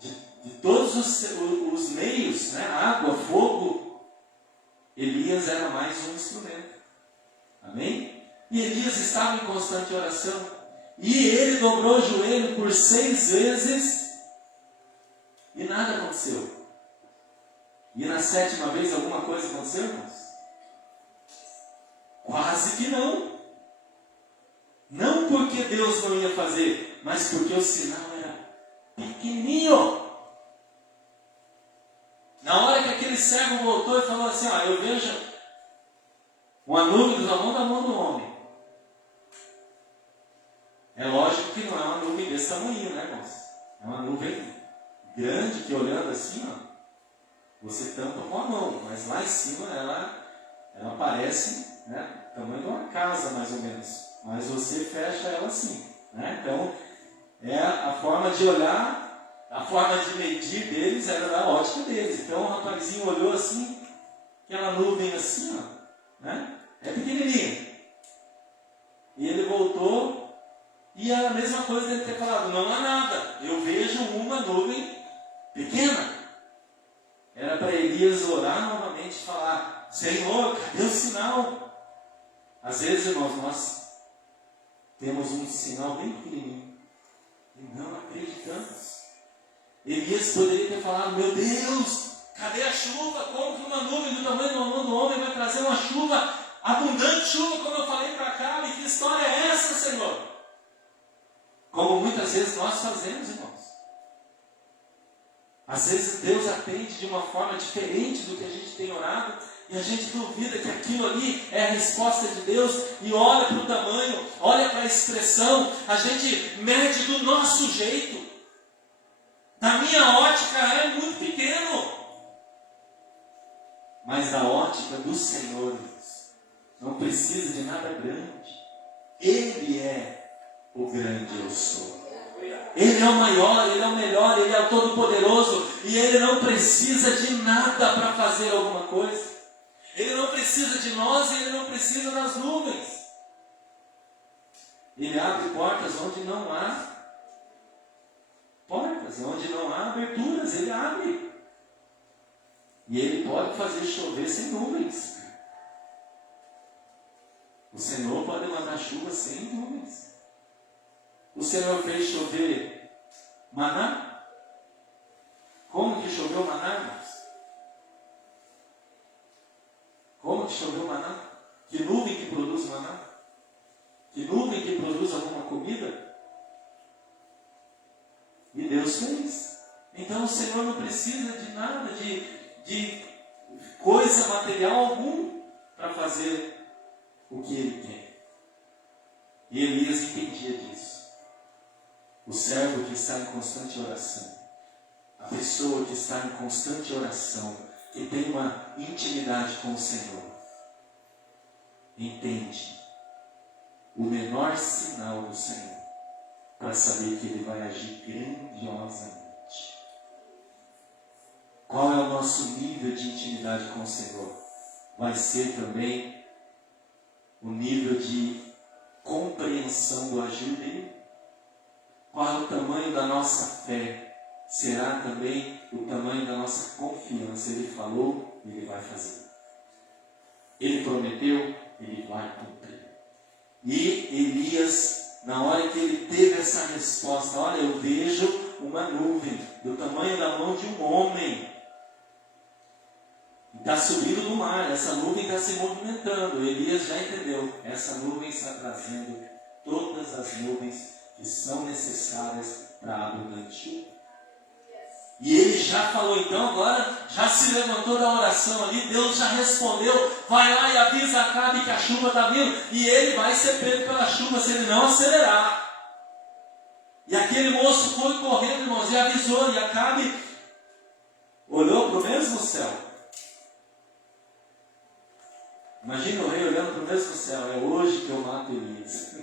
de todos os meios, né, água, fogo. Elias era mais um instrumento. Amém? E Elias estava em constante oração. E ele dobrou o joelho por 6 vezes e nada aconteceu. E na 7ª vez alguma coisa aconteceu, irmãos? Quase que não. Não porque Deus não ia fazer, mas porque o sinal era pequenininho. Na hora que aquele cego voltou e falou assim, eu vejo uma nuvem da mão do homem. É lógico que não é uma nuvem desse tamanho, né, irmãos? É uma nuvem grande que olhando assim, você tampa com a mão, mas lá em cima ela parece, né, tamanho de uma casa mais ou menos. Mas você fecha ela assim, né? Então, é a forma de olhar, a forma de medir deles era da ótica deles. Então o rapazinho olhou assim, aquela nuvem assim, né? É pequenininha. E ele voltou, e era a mesma coisa dele ter falado, não há nada, eu vejo uma nuvem pequena. Era para Elias orar novamente e falar, Senhor, cadê o sinal? Às vezes, irmãos, nós temos um sinal bem pequenininho e não acreditamos. Elias poderia ter falado, meu Deus, cadê a chuva? Como que uma nuvem do tamanho da mão do homem vai trazer uma chuva, abundante chuva, como eu falei para cá? E que história é essa, Senhor? Como muitas vezes nós fazemos, irmãos. Às vezes Deus atende de uma forma diferente do que a gente tem orado, e a gente duvida que aquilo ali é a resposta de Deus, e olha para o tamanho, olha para a expressão, a gente mede do nosso jeito. Da minha ótica é muito pequeno, mas da ótica do Senhor, não precisa de nada grande. Ele é o grande eu sou. Ele é o maior, Ele é o melhor, Ele é o todo-poderoso, e Ele não precisa de nada para fazer alguma coisa. Ele não precisa de nós e Ele não precisa das nuvens. Ele abre portas onde não há portas, onde não há aberturas, Ele abre. E Ele pode fazer chover sem nuvens. O Senhor pode mandar chuva sem nuvens. O Senhor fez chover maná? Como que choveu maná, irmãos? Como que choveu maná? Que nuvem que produz maná? Que nuvem que produz alguma comida? E Deus fez. Então o Senhor não precisa de nada, de coisa material algum para fazer o que Ele quer. E Elias entendia disso. O servo que está em constante oração, a pessoa que está em constante oração, que tem uma intimidade com o Senhor, entende o menor sinal do Senhor para saber que Ele vai agir grandiosamente. Qual é o nosso nível de intimidade com o Senhor? Vai ser também o nível de compreensão do agir dEle. Qual é o tamanho da nossa fé? Será também o tamanho da nossa confiança. Ele falou, Ele vai fazer. Ele prometeu, ele vai cumprir. E Elias, na hora que ele teve essa resposta, olha, eu vejo uma nuvem do tamanho da mão de um homem. Está subindo do mar, essa nuvem está se movimentando. Elias já entendeu, essa nuvem está trazendo todas as nuvens que são necessárias para a abundante chuva. E ele já falou, então agora já se levantou da oração ali, Deus já respondeu, vai lá e avisa Acabe que a chuva está vindo, e ele vai ser pego pela chuva se ele não acelerar. E aquele moço foi correndo, irmãos, e avisou, e Acabe olhou para o mesmo céu. Imagina o rei olhando para o mesmo céu, é hoje que eu mato Elias.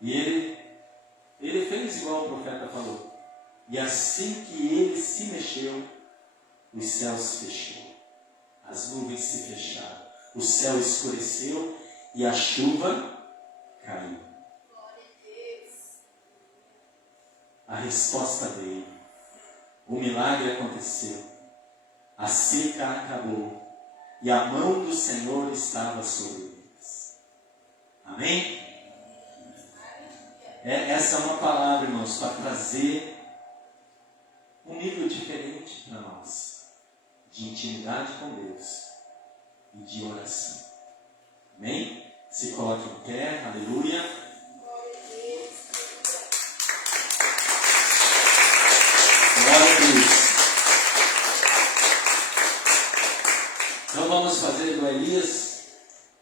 E ele fez igual o profeta falou. E assim que ele se mexeu, os céus se fechou. As nuvens se fecharam. O céu escureceu e a chuva caiu. A resposta veio. O milagre aconteceu. A seca acabou. E a mão do Senhor estava sobre eles. Amém? Essa é uma palavra, irmãos, para trazer um nível diferente para nós, de intimidade com Deus e de oração. Amém? Se coloque em pé, aleluia. Glória a Deus. Então vamos fazer igual Elias.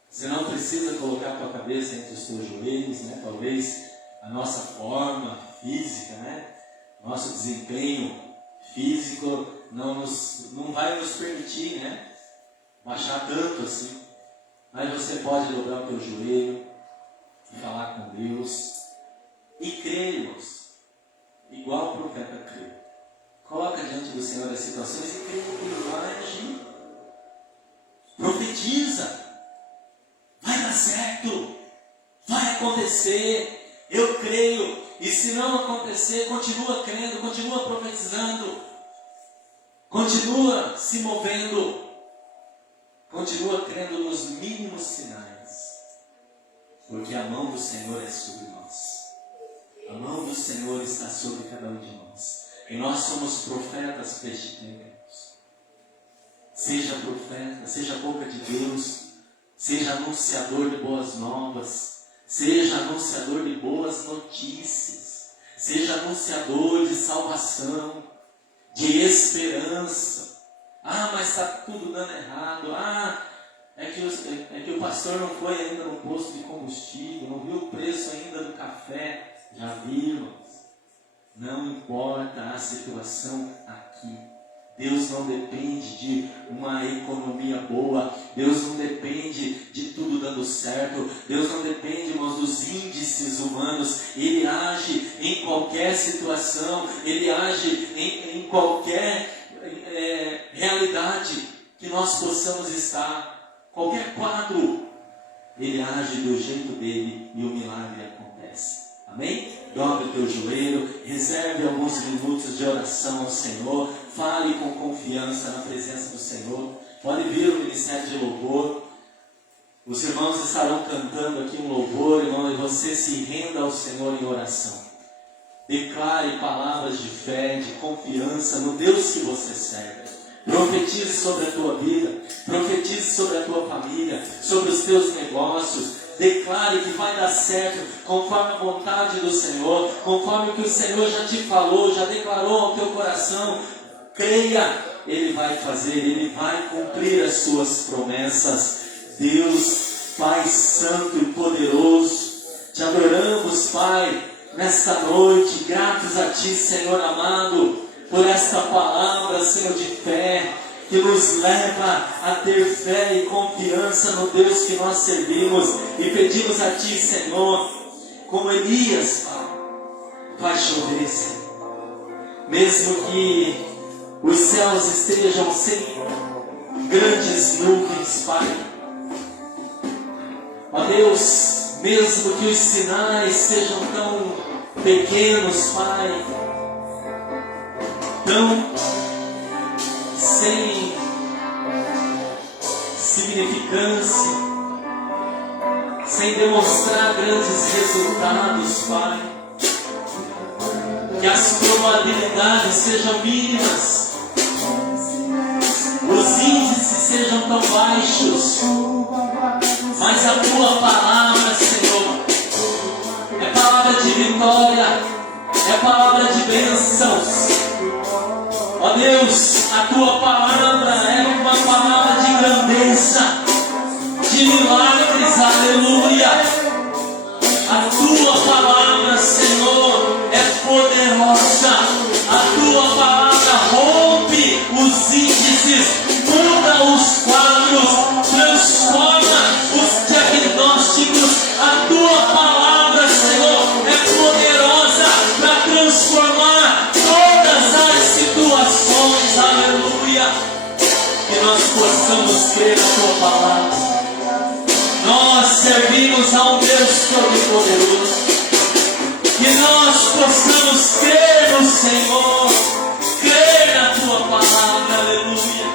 Você não precisa colocar a tua cabeça entre os teus joelhos, né? Talvez a nossa forma física, né? Nosso desempenho físico não vai nos permitir, né? Baixar tanto assim. Mas você pode dobrar o teu joelho e falar com Deus e crer, irmãos, igual o profeta creu. Coloca diante do Senhor as situações e crê que Ele vai agir. Profetiza. Vai dar certo. Vai acontecer. Eu creio. E se não acontecer, continua crendo, continua profetizando. Continua se movendo. Continua crendo nos mínimos sinais. Porque a mão do Senhor é sobre nós. A mão do Senhor está sobre cada um de nós. E nós somos profetas para este tempo. Seja profeta, seja boca de Deus, seja anunciador de boas novas, seja anunciador de boas notícias, seja anunciador de salvação, de esperança. Ah, mas está tudo dando errado. Ah, é que o pastor não foi ainda no posto de combustível, não viu o preço ainda do café. Já viram? Não importa a situação aqui. Deus não depende de uma economia boa. Deus não depende de tudo dando certo. Deus não depende, irmãos, dos índices humanos. Ele age em qualquer situação. Ele age em qualquer realidade que nós possamos estar. Qualquer quadro. Ele age do jeito dele e o milagre acontece. Amém? Dobre o teu joelho, reserve alguns minutos de oração ao Senhor, fale com confiança na presença do Senhor. Pode vir o ministério de louvor. Os irmãos estarão cantando aqui um louvor, irmão, e você se renda ao Senhor em oração. Declare palavras de fé, de confiança no Deus que você serve. Profetize sobre a tua vida, profetize sobre a tua família, sobre os teus negócios. Declare que vai dar certo conforme a vontade do Senhor, conforme o que o Senhor já te falou, já declarou ao teu coração. Creia, Ele vai fazer, Ele vai cumprir as suas promessas. Deus, Pai Santo e Poderoso, te adoramos, Pai, nesta noite, gratos a Ti, Senhor amado, por esta palavra, Senhor, de fé, que nos leva a ter fé e confiança no Deus que nós servimos, e pedimos a Ti, Senhor, como Elias, vai chover, Senhor, mesmo que os céus estejam sem grandes nuvens, Pai. Ó Deus, mesmo que os sinais sejam tão pequenos, Pai, insignificância, sem demonstrar grandes resultados, Pai. Que as probabilidades sejam mínimas, os índices sejam tão baixos, mas a Tua palavra, Senhor, é palavra de vitória, é palavra de bênçãos. Ó Deus, a Tua palavra é uma palavra de grandeza, de milagres, aleluia. A Tua palavra, Senhor, é poderosa. A Tua palavra rompe os índices, muda os quadros, transforma os diagnósticos. A Tua palavra, Senhor, é poderosa para transformar todas as situações, aleluia. Que nós possamos crer na Tua palavra. Nós servimos a um Deus Todo-Poderoso. Que nós possamos crer no Senhor, crer na Tua palavra, aleluia.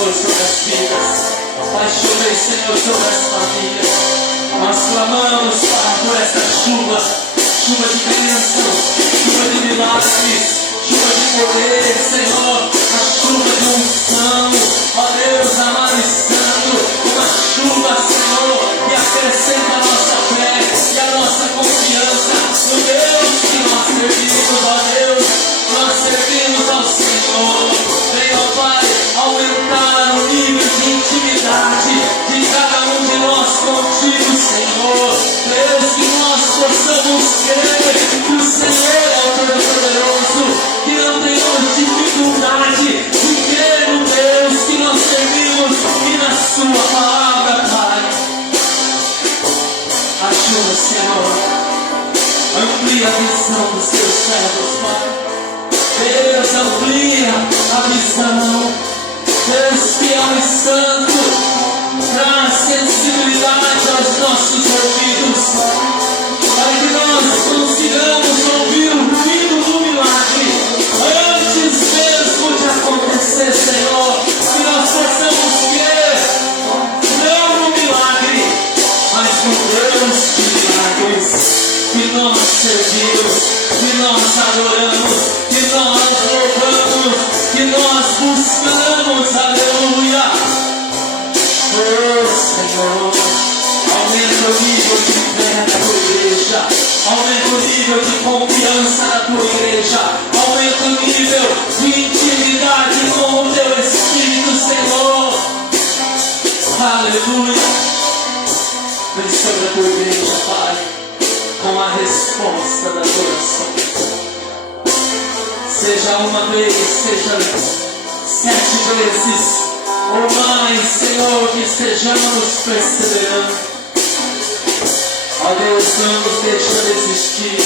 Senhor, sobre as vidas. Faz chover, Senhor, sobre as famílias. Nós clamamos, Pai, por essa chuva, chuva de bênçãos, chuva de milagres, chuva de poder, Senhor, a chuva de unção, ó Deus amado e santo, uma chuva, Senhor, que acrescenta a nossa fé e a nossa confiança no Deus que nós servimos, ó Deus, nós servimos ao Senhor. Venha, ó Pai, aumentar o nível de intimidade de cada um de nós contigo, Senhor. Deus, que nós amplia a visão dos teus servos, Pai. Deus, amplia a visão. Deus fiel e santo, traz sensibilidade aos nossos ouvidos, para que nós consigamos ouvir o ruído do milagre antes mesmo de acontecer, Senhor. Que nós possamos ver, não no milagre, mas no Deus de milagres, que nós servimos, que nós adoramos, que nós louvamos, que nós buscamos, aleluia. Oh Senhor, aumenta o nível de fé na tua igreja, aumenta o nível de confiança na tua igreja, aumenta o nível de intimidade com o teu Espírito, Senhor. Aleluia. Vem sobre a tua igreja, Pai, com a resposta da tua oração. Seja uma vez, seja 7 vezes ou mais, Senhor, que estejamos perseverando. Ó Deus, não nos deixa desistir,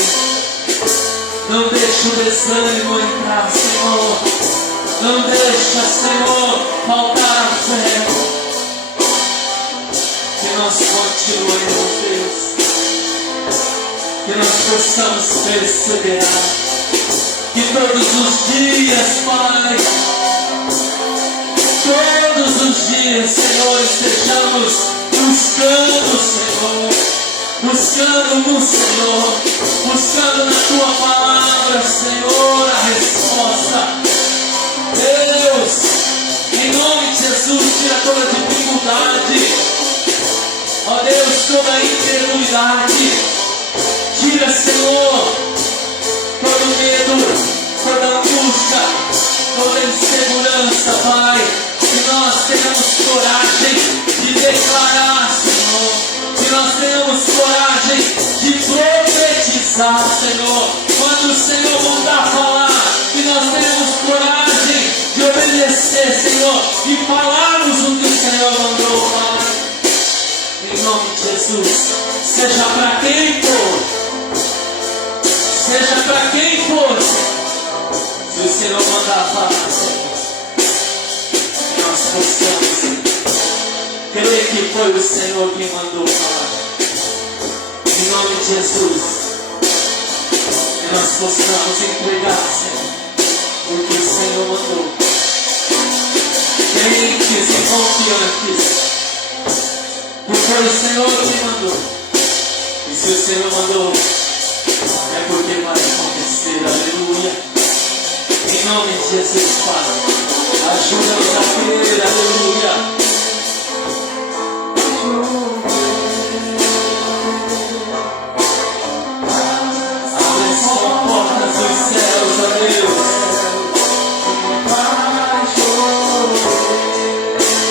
não deixa o desânimo entrar, Senhor. Não deixa, Senhor, faltar a fé. Que nós continuemos, Deus, que nós possamos perseverar. Que todos os dias, Pai, todos os dias, Senhor, estejamos buscando, Senhor, buscando no Senhor, buscando na Tua palavra, Senhor, a resposta. Deus, em nome de Jesus, tira toda dificuldade, ó Deus, toda incredulidade, tira, Senhor, todo medo, toda angústia, toda insegurança, Pai. Que nós tenhamos coragem de declarar, Senhor. Que nós tenhamos coragem de profetizar, Senhor. Quando o Senhor mandar falar, que nós tenhamos coragem de obedecer, Senhor. E falarmos o que o Senhor mandou, Pai. Em nome de Jesus, seja para quem for. Seja para quem for, se o Senhor mandar falar, Senhor, que nós possamos crer que foi o Senhor quem mandou falar. Em nome de Jesus, que nós possamos entregar, Senhor, o que o Senhor mandou. Crentes e confiantes, que foi o Senhor quem mandou. E se o Senhor mandou, é porque vai acontecer, aleluia. Em nome de Jesus, Pai, ajuda-nos a crer, aleluia. Abre as portas dos céus, ó Deus.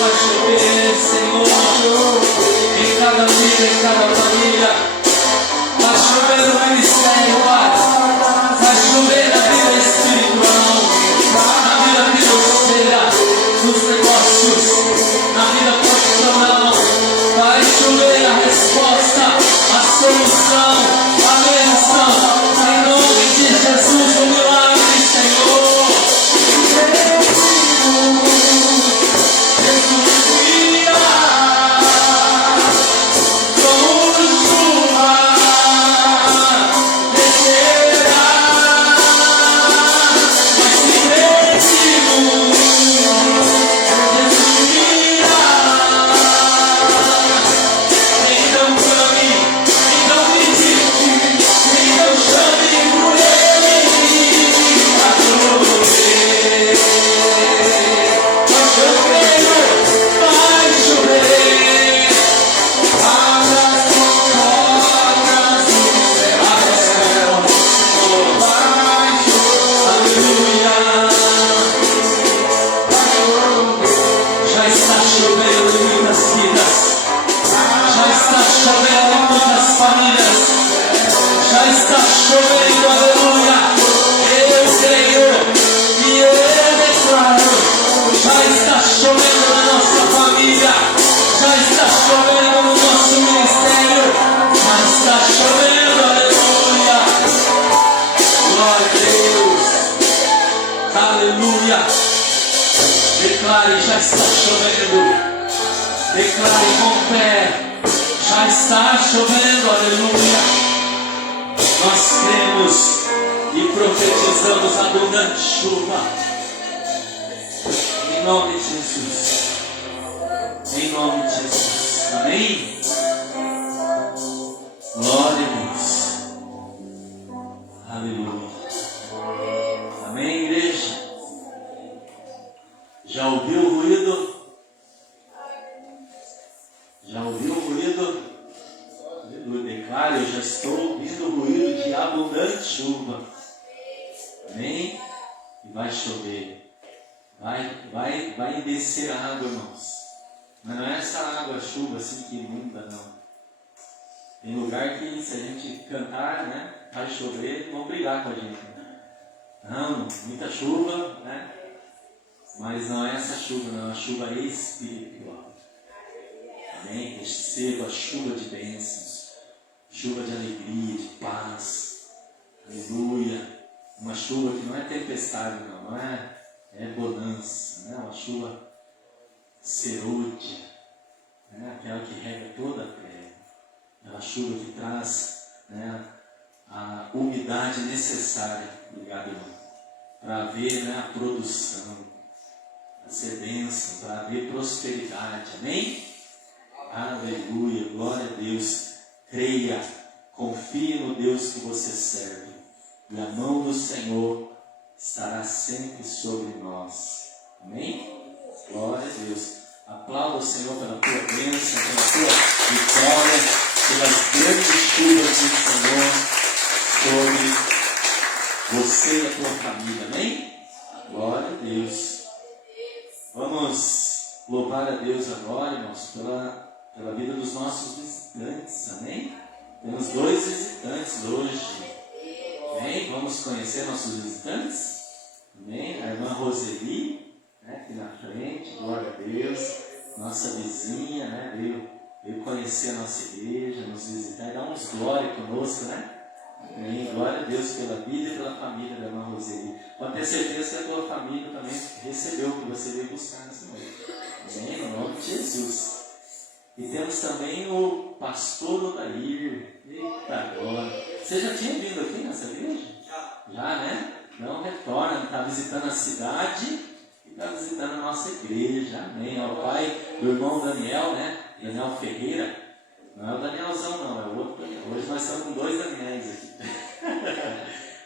Vai chover, Senhor, em cada vida, em cada família. Vai chover no ministério, Pai. Vai chover na vida espiritual, na vida financeira, nos negócios. Declare, já está chovendo. Declare com fé, já está chovendo, aleluia. Nós cremos e profetizamos abundante chuva. Em nome de Jesus. Em nome de Jesus. Amém? Glória a Deus. Aleluia. Amém, igreja? Já ouviu o ruído? Já ouviu o ruído? Aleluia. Declare, eu já estou ouvindo o ruído de abundante chuva. Amém? E vai chover. Vai descer a água, irmãos. Mas não é essa água, chuva assim que inunda, não. Tem lugar que se a gente cantar, né, vai chover, vão brigar com a gente. Não, muita chuva, né? Mas não é essa chuva, não, é uma chuva espiritual. Amém? Receba chuva de bênçãos, chuva de alegria, de paz. Aleluia. Uma chuva que não é tempestade, não é bonança, né? Uma chuva serôdia, né? Aquela que rega toda a terra. É uma chuva que traz, né, a umidade necessária, obrigado, irmão, para haver, né, a produção, a ser bênção, para haver prosperidade. Amém? Aleluia, glória a Deus. Creia, confie no Deus que você serve, e a mão do Senhor estará sempre sobre nós. Amém? Glória a Deus. Aplauda o Senhor pela tua bênção, pela tua vitória, pelas grandes chuvas do Senhor sobre você e a tua família. Amém? Glória a Deus. Vamos louvar a Deus agora, irmãos, pela vida dos nossos visitantes. Amém? Temos 2 visitantes hoje. Amém? Vamos conhecer nossos visitantes. Amém? A irmã Roseli, né, aqui na frente. Glória a Deus. Nossa vizinha, né, veio conhecer a nossa igreja, nos visitar e dar uns glória conosco, né? Amém. Glória a Deus pela vida e pela família da irmã Roseli. Pode ter certeza que a tua família também recebeu o que você veio buscar nessa noite. Amém. No nome de Jesus. E temos também o pastor Odair. Eita glória. Você já tinha vindo aqui nessa igreja? Já, né? Então retorna, está visitando a cidade e está visitando a nossa igreja. Amém. É o pai do irmão Daniel, né? Daniel Ferreira. Não é o Danielzão, não, é o outro Daniel. Hoje nós estamos com 2 Daniels aqui.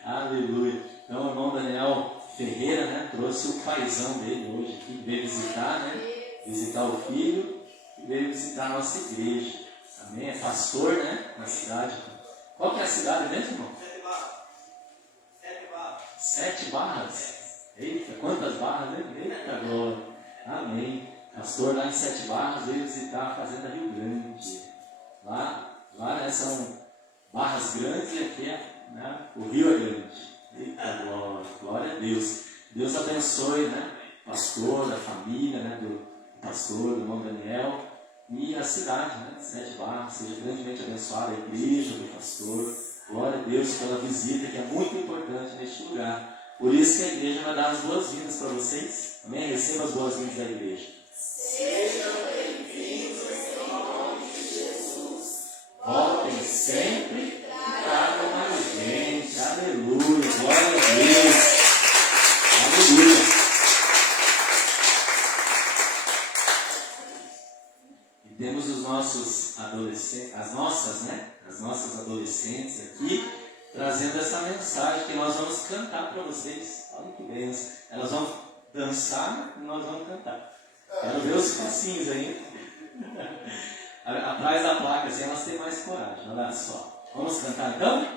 Aleluia. Então o irmão Daniel Ferreira, né, trouxe o paizão dele hoje aqui, veio visitar, né? Visitar o filho e veio visitar a nossa igreja. Amém? É pastor, né? Na cidade. Qual que é a cidade mesmo, irmão? 7 barras. Eita, quantas barras, né? Eita glória. Amém. Pastor lá em 7 Barras veio visitar a fazenda Rio Grande. Lá né, são barras grandes e aqui né, o Rio é grande. Eita glória, glória a Deus. Deus abençoe, né, o pastor, a família, né, do pastor, do irmão Daniel e a cidade, né, 7 Barras. Seja grandemente abençoada a igreja do pastor. Glória a Deus pela visita, que é muito importante neste lugar. Por isso que a igreja vai dar as boas-vindas para vocês. Amém? Receba as boas-vindas da igreja. Sejam bem-vindos em nome de Jesus. Voltem sempre e tragam mais gente. Aleluia, glória a Deus. Aleluia. E temos os nossos adolescentes, as nossas adolescentes aqui, trazendo essa mensagem que nós vamos cantar para vocês. Olha que bênção. Elas vão dançar e nós vamos cantar. Quero ver os passinhos aí. Atrás da placa, assim, elas têm mais coragem. Olha só. Vamos cantar então?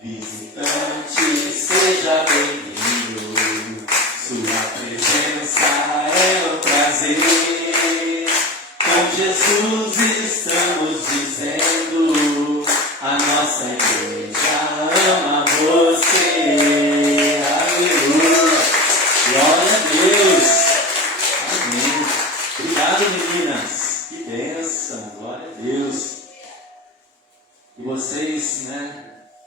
Visitante, seja bem-vindo. Sua presença é um prazer. Com Jesus estamos dizendo: a nossa igreja ama você. Aleluia. Glória a Deus. Obrigado, meninas. Que bênção. Glória a Deus. Que vocês, né,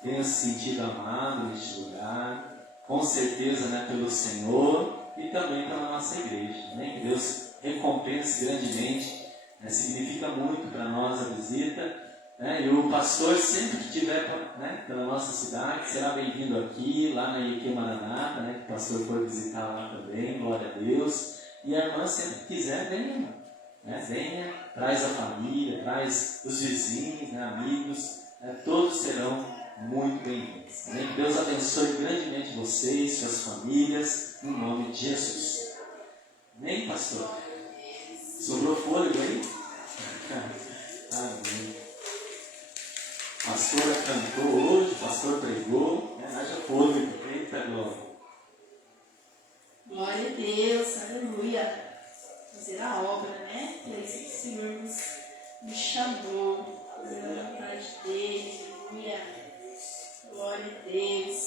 tenham se sentido amados neste lugar. Com certeza, né, pelo Senhor e também pela nossa igreja. Amém? Que Deus recompense grandemente. Significa muito para nós a visita. E o pastor, sempre que estiver pela nossa cidade, será bem-vindo aqui, lá na IQ Maranata, que o pastor foi visitar lá também, glória a Deus. E a irmã, sempre que quiser, venha. Venha, traz a família, traz os vizinhos, amigos, todos serão muito bem-vindos. Que Deus abençoe grandemente vocês, suas famílias, no nome de Jesus. Amém, pastor? Sobrou fôlego aí? Amém. A pastora cantou hoje, o pastor pregou, haja fôlego. Eita glória. Glória a Deus, aleluia. Fazer a obra, Para isso que o Senhor nos chamou, fazer a vontade dele, aleluia. Glória a Deus.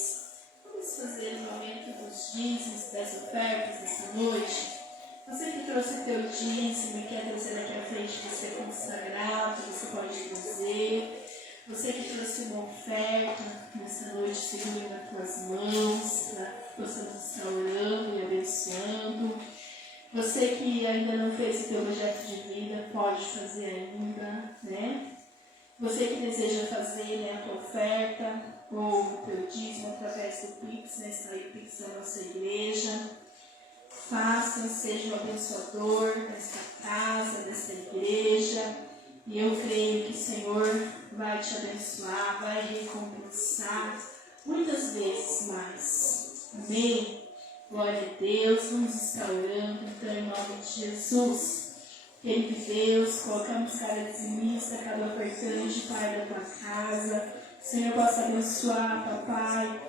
Vamos fazer o momento dos dízimos, das ofertas essa noite. Você que trouxe teu dízimo e quer trazer aqui à frente para ser consagrado, você pode trazer. Você que trouxe uma oferta nessa noite, segure nas tuas mãos, para que possamos estar orando e abençoando. Você que ainda não fez o teu projeto de vida, pode fazer ainda, Você que deseja fazer a tua oferta ou o teu dízimo através do Pix, está aí o Pix da nossa igreja. Faça, seja o abençoador desta casa, desta igreja. E eu creio que o Senhor vai te abençoar, vai recompensar muitas vezes mais. Amém? Glória a Deus. Vamos estar orando, então, em nome de Jesus. Querido Deus, colocamos cada dizimista, cada ofertante, Pai, da tua casa. O Senhor possa abençoar, papai,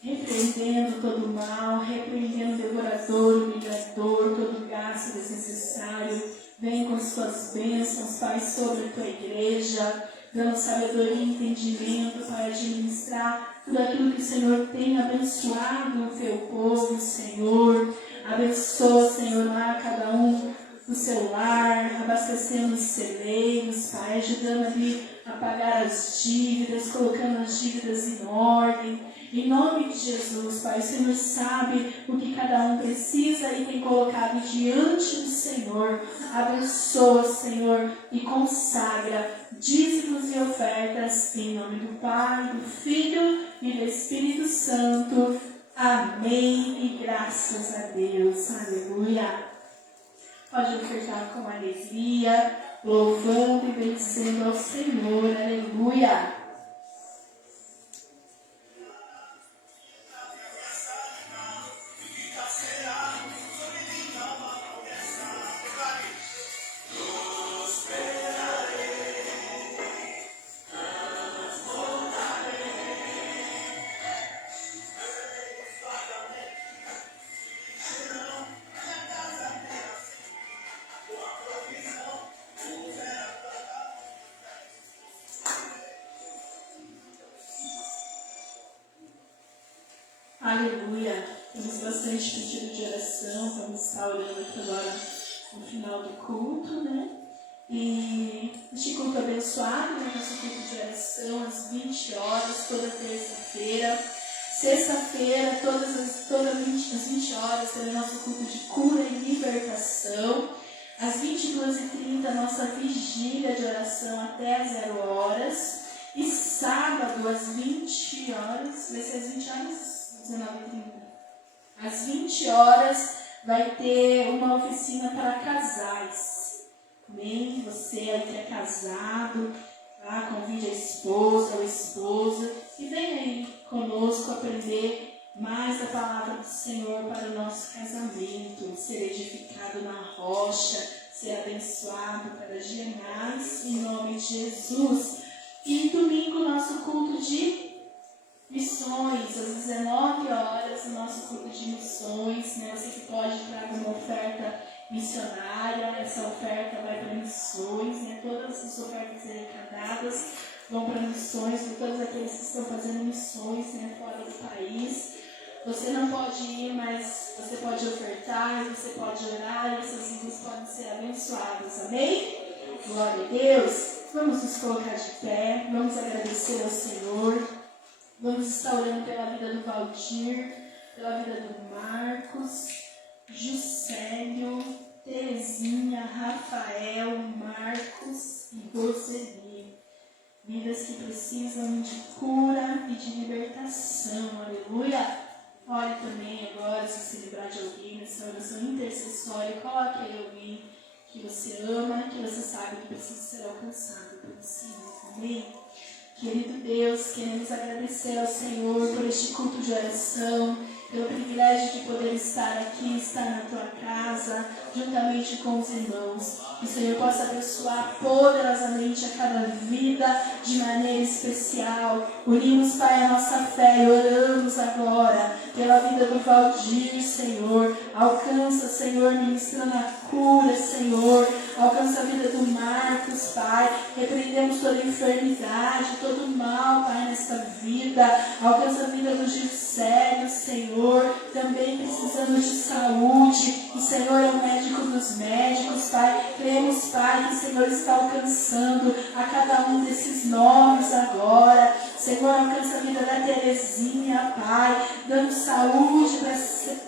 repreendendo todo mal, repreendendo o devorador, o migrador, todo gasto desnecessário. Vem com as tuas bênçãos, Pai, sobre a tua igreja, dando sabedoria e entendimento para administrar tudo aquilo que o Senhor tem abençoado o teu povo, Senhor. Abençoa, Senhor, lá cada um no seu lar, abastecendo os celeiros, Pai, ajudando ali a pagar as dívidas, colocando as dívidas em ordem. Em nome de Jesus, Pai, o Senhor sabe o que cada um precisa e tem colocado diante do Senhor. Abençoa, Senhor, e consagra dízimos e ofertas em nome do Pai, do Filho e do Espírito Santo. Amém e graças a Deus. Aleluia. Pode ofertar com alegria, louvando e bendizendo ao Senhor. Aleluia. Aleluia. Temos bastante pedido de oração. Vamos estar orando aqui agora no final do culto, E este culto abençoado, nosso culto de oração às 20 horas, toda terça-feira. Sexta-feira, às 20 horas, também nosso culto de cura e libertação. Às 22h30, nossa vigília de oração até 0 horas. E sábado, às 20 horas, vai ser às 20 horas? 19h30. Às 20 horas vai ter uma oficina para casais. Amém? Você aí que é casado, convide a esposa ou esposa e venha aí conosco aprender mais da palavra do Senhor para o nosso casamento, ser edificado na rocha, ser abençoado cada dia mais, em nome de Jesus. E domingo, nosso culto de missões, às 19 horas, o nosso culto de missões, Você que pode trazer uma oferta missionária, essa oferta vai para missões, Todas as ofertas arrecadadas vão para missões, para todos aqueles que estão fazendo missões, fora do país. Você não pode ir, mas você pode ofertar, você pode orar, e essas vidas podem ser abençoadas, amém? Glória a Deus. Vamos nos colocar de pé, vamos agradecer ao Senhor. Vamos estar orando pela vida do Valdir, pela vida do Marcos, José. Rafael, Marcos e Roseli. Vidas que precisam de cura e de libertação. Aleluia. Ore também agora, se se livrar de alguém nessa oração intercessória. Coloque aí alguém que você ama, que você sabe que precisa ser alcançado pelo Senhor. Amém? Querido Deus, queremos agradecer ao Senhor por este culto de oração, pelo privilégio de poder estar aqui, estar na tua casa, juntamente com os irmãos. Que o Senhor possa abençoar poderosamente a cada vida de maneira especial. Unimos, Pai, a nossa fé e oramos agora pela vida do Valdir, Senhor. Alcança, Senhor, ministrando a cura, Senhor. Alcança a vida do Marcos, Pai. Repreendemos toda enfermidade, todo mal, Pai, nesta vida. Alcança a vida do Gisélio, Senhor. Também precisamos de saúde. O Senhor é o médico dos médicos, Pai. Cremos, Pai, que o Senhor está alcançando a cada um desses nomes agora. Senhor, alcança a vida da Terezinha, Pai, dando saúde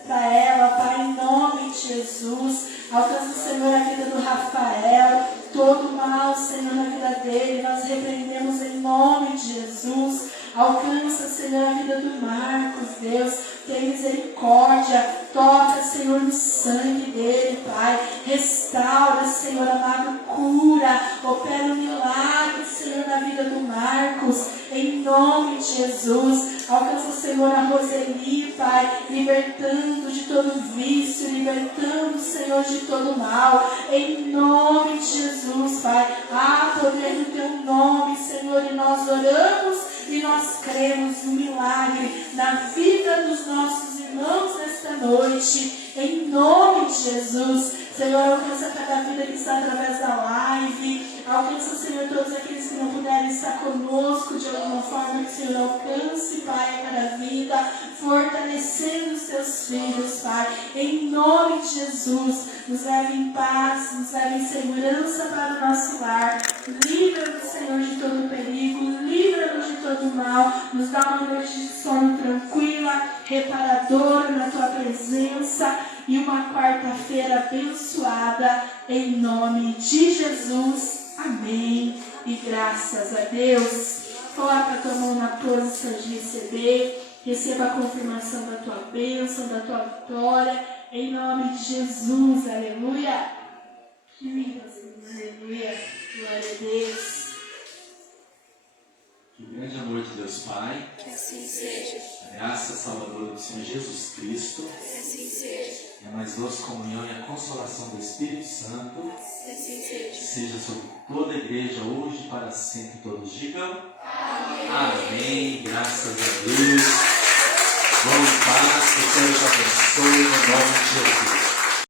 para ela, Pai, em nome de Jesus. Alcança, Senhor, a vida do Rafael, todo mal, Senhor, na vida dele, nós repreendemos em nome de Jesus. Alcança, Senhor, a vida do Marcos, Deus, tem misericórdia, toca, Senhor, no sangue dele, Pai, restaura, Senhor amado, cura, opera um milagre, Senhor, na vida do Marcos, em nome de Jesus. Alcança, Senhor, a Roseli, Pai, libertando de todo vício, libertando, Senhor, de todo mal, em nome de Jesus, Pai. Poder no teu nome, Senhor, e nós oramos e nós cremos no milagre na vida dos nossos irmãos nesta noite, em nome de Jesus. Senhor, alcança cada vida que está através da live. Alcança, Senhor, todos aqueles que não puderem estar conosco de alguma forma, que o Senhor alcance, Pai, a cada vida, fortalecendo os teus filhos, Pai, em nome de Jesus. Nos leve em paz, nos leve em segurança para o nosso lar. Livra-nos, Senhor, de todo perigo, livra-nos de todo mal. Nos dá uma noite de sono tranquila, reparadora na tua presença, e uma quarta-feira abençoada, em nome de Jesus. Amém. E graças a Deus. Coloca a tua mão na posição de receber. Receba a confirmação da tua bênção, da tua vitória, em nome de Jesus. Aleluia. Aleluia. Glória a Deus. Que o grande amor de Deus Pai, que assim seja, a graça salvadora do Senhor Jesus Cristo, que assim seja, e a mais doce comunhão e a consolação do Espírito Santo, que assim seja sobre toda a igreja, hoje e para sempre. Todos digam Amém. Amém. Graças a Deus. Vão em paz, que o Senhor te abençoe no nome de Jesus.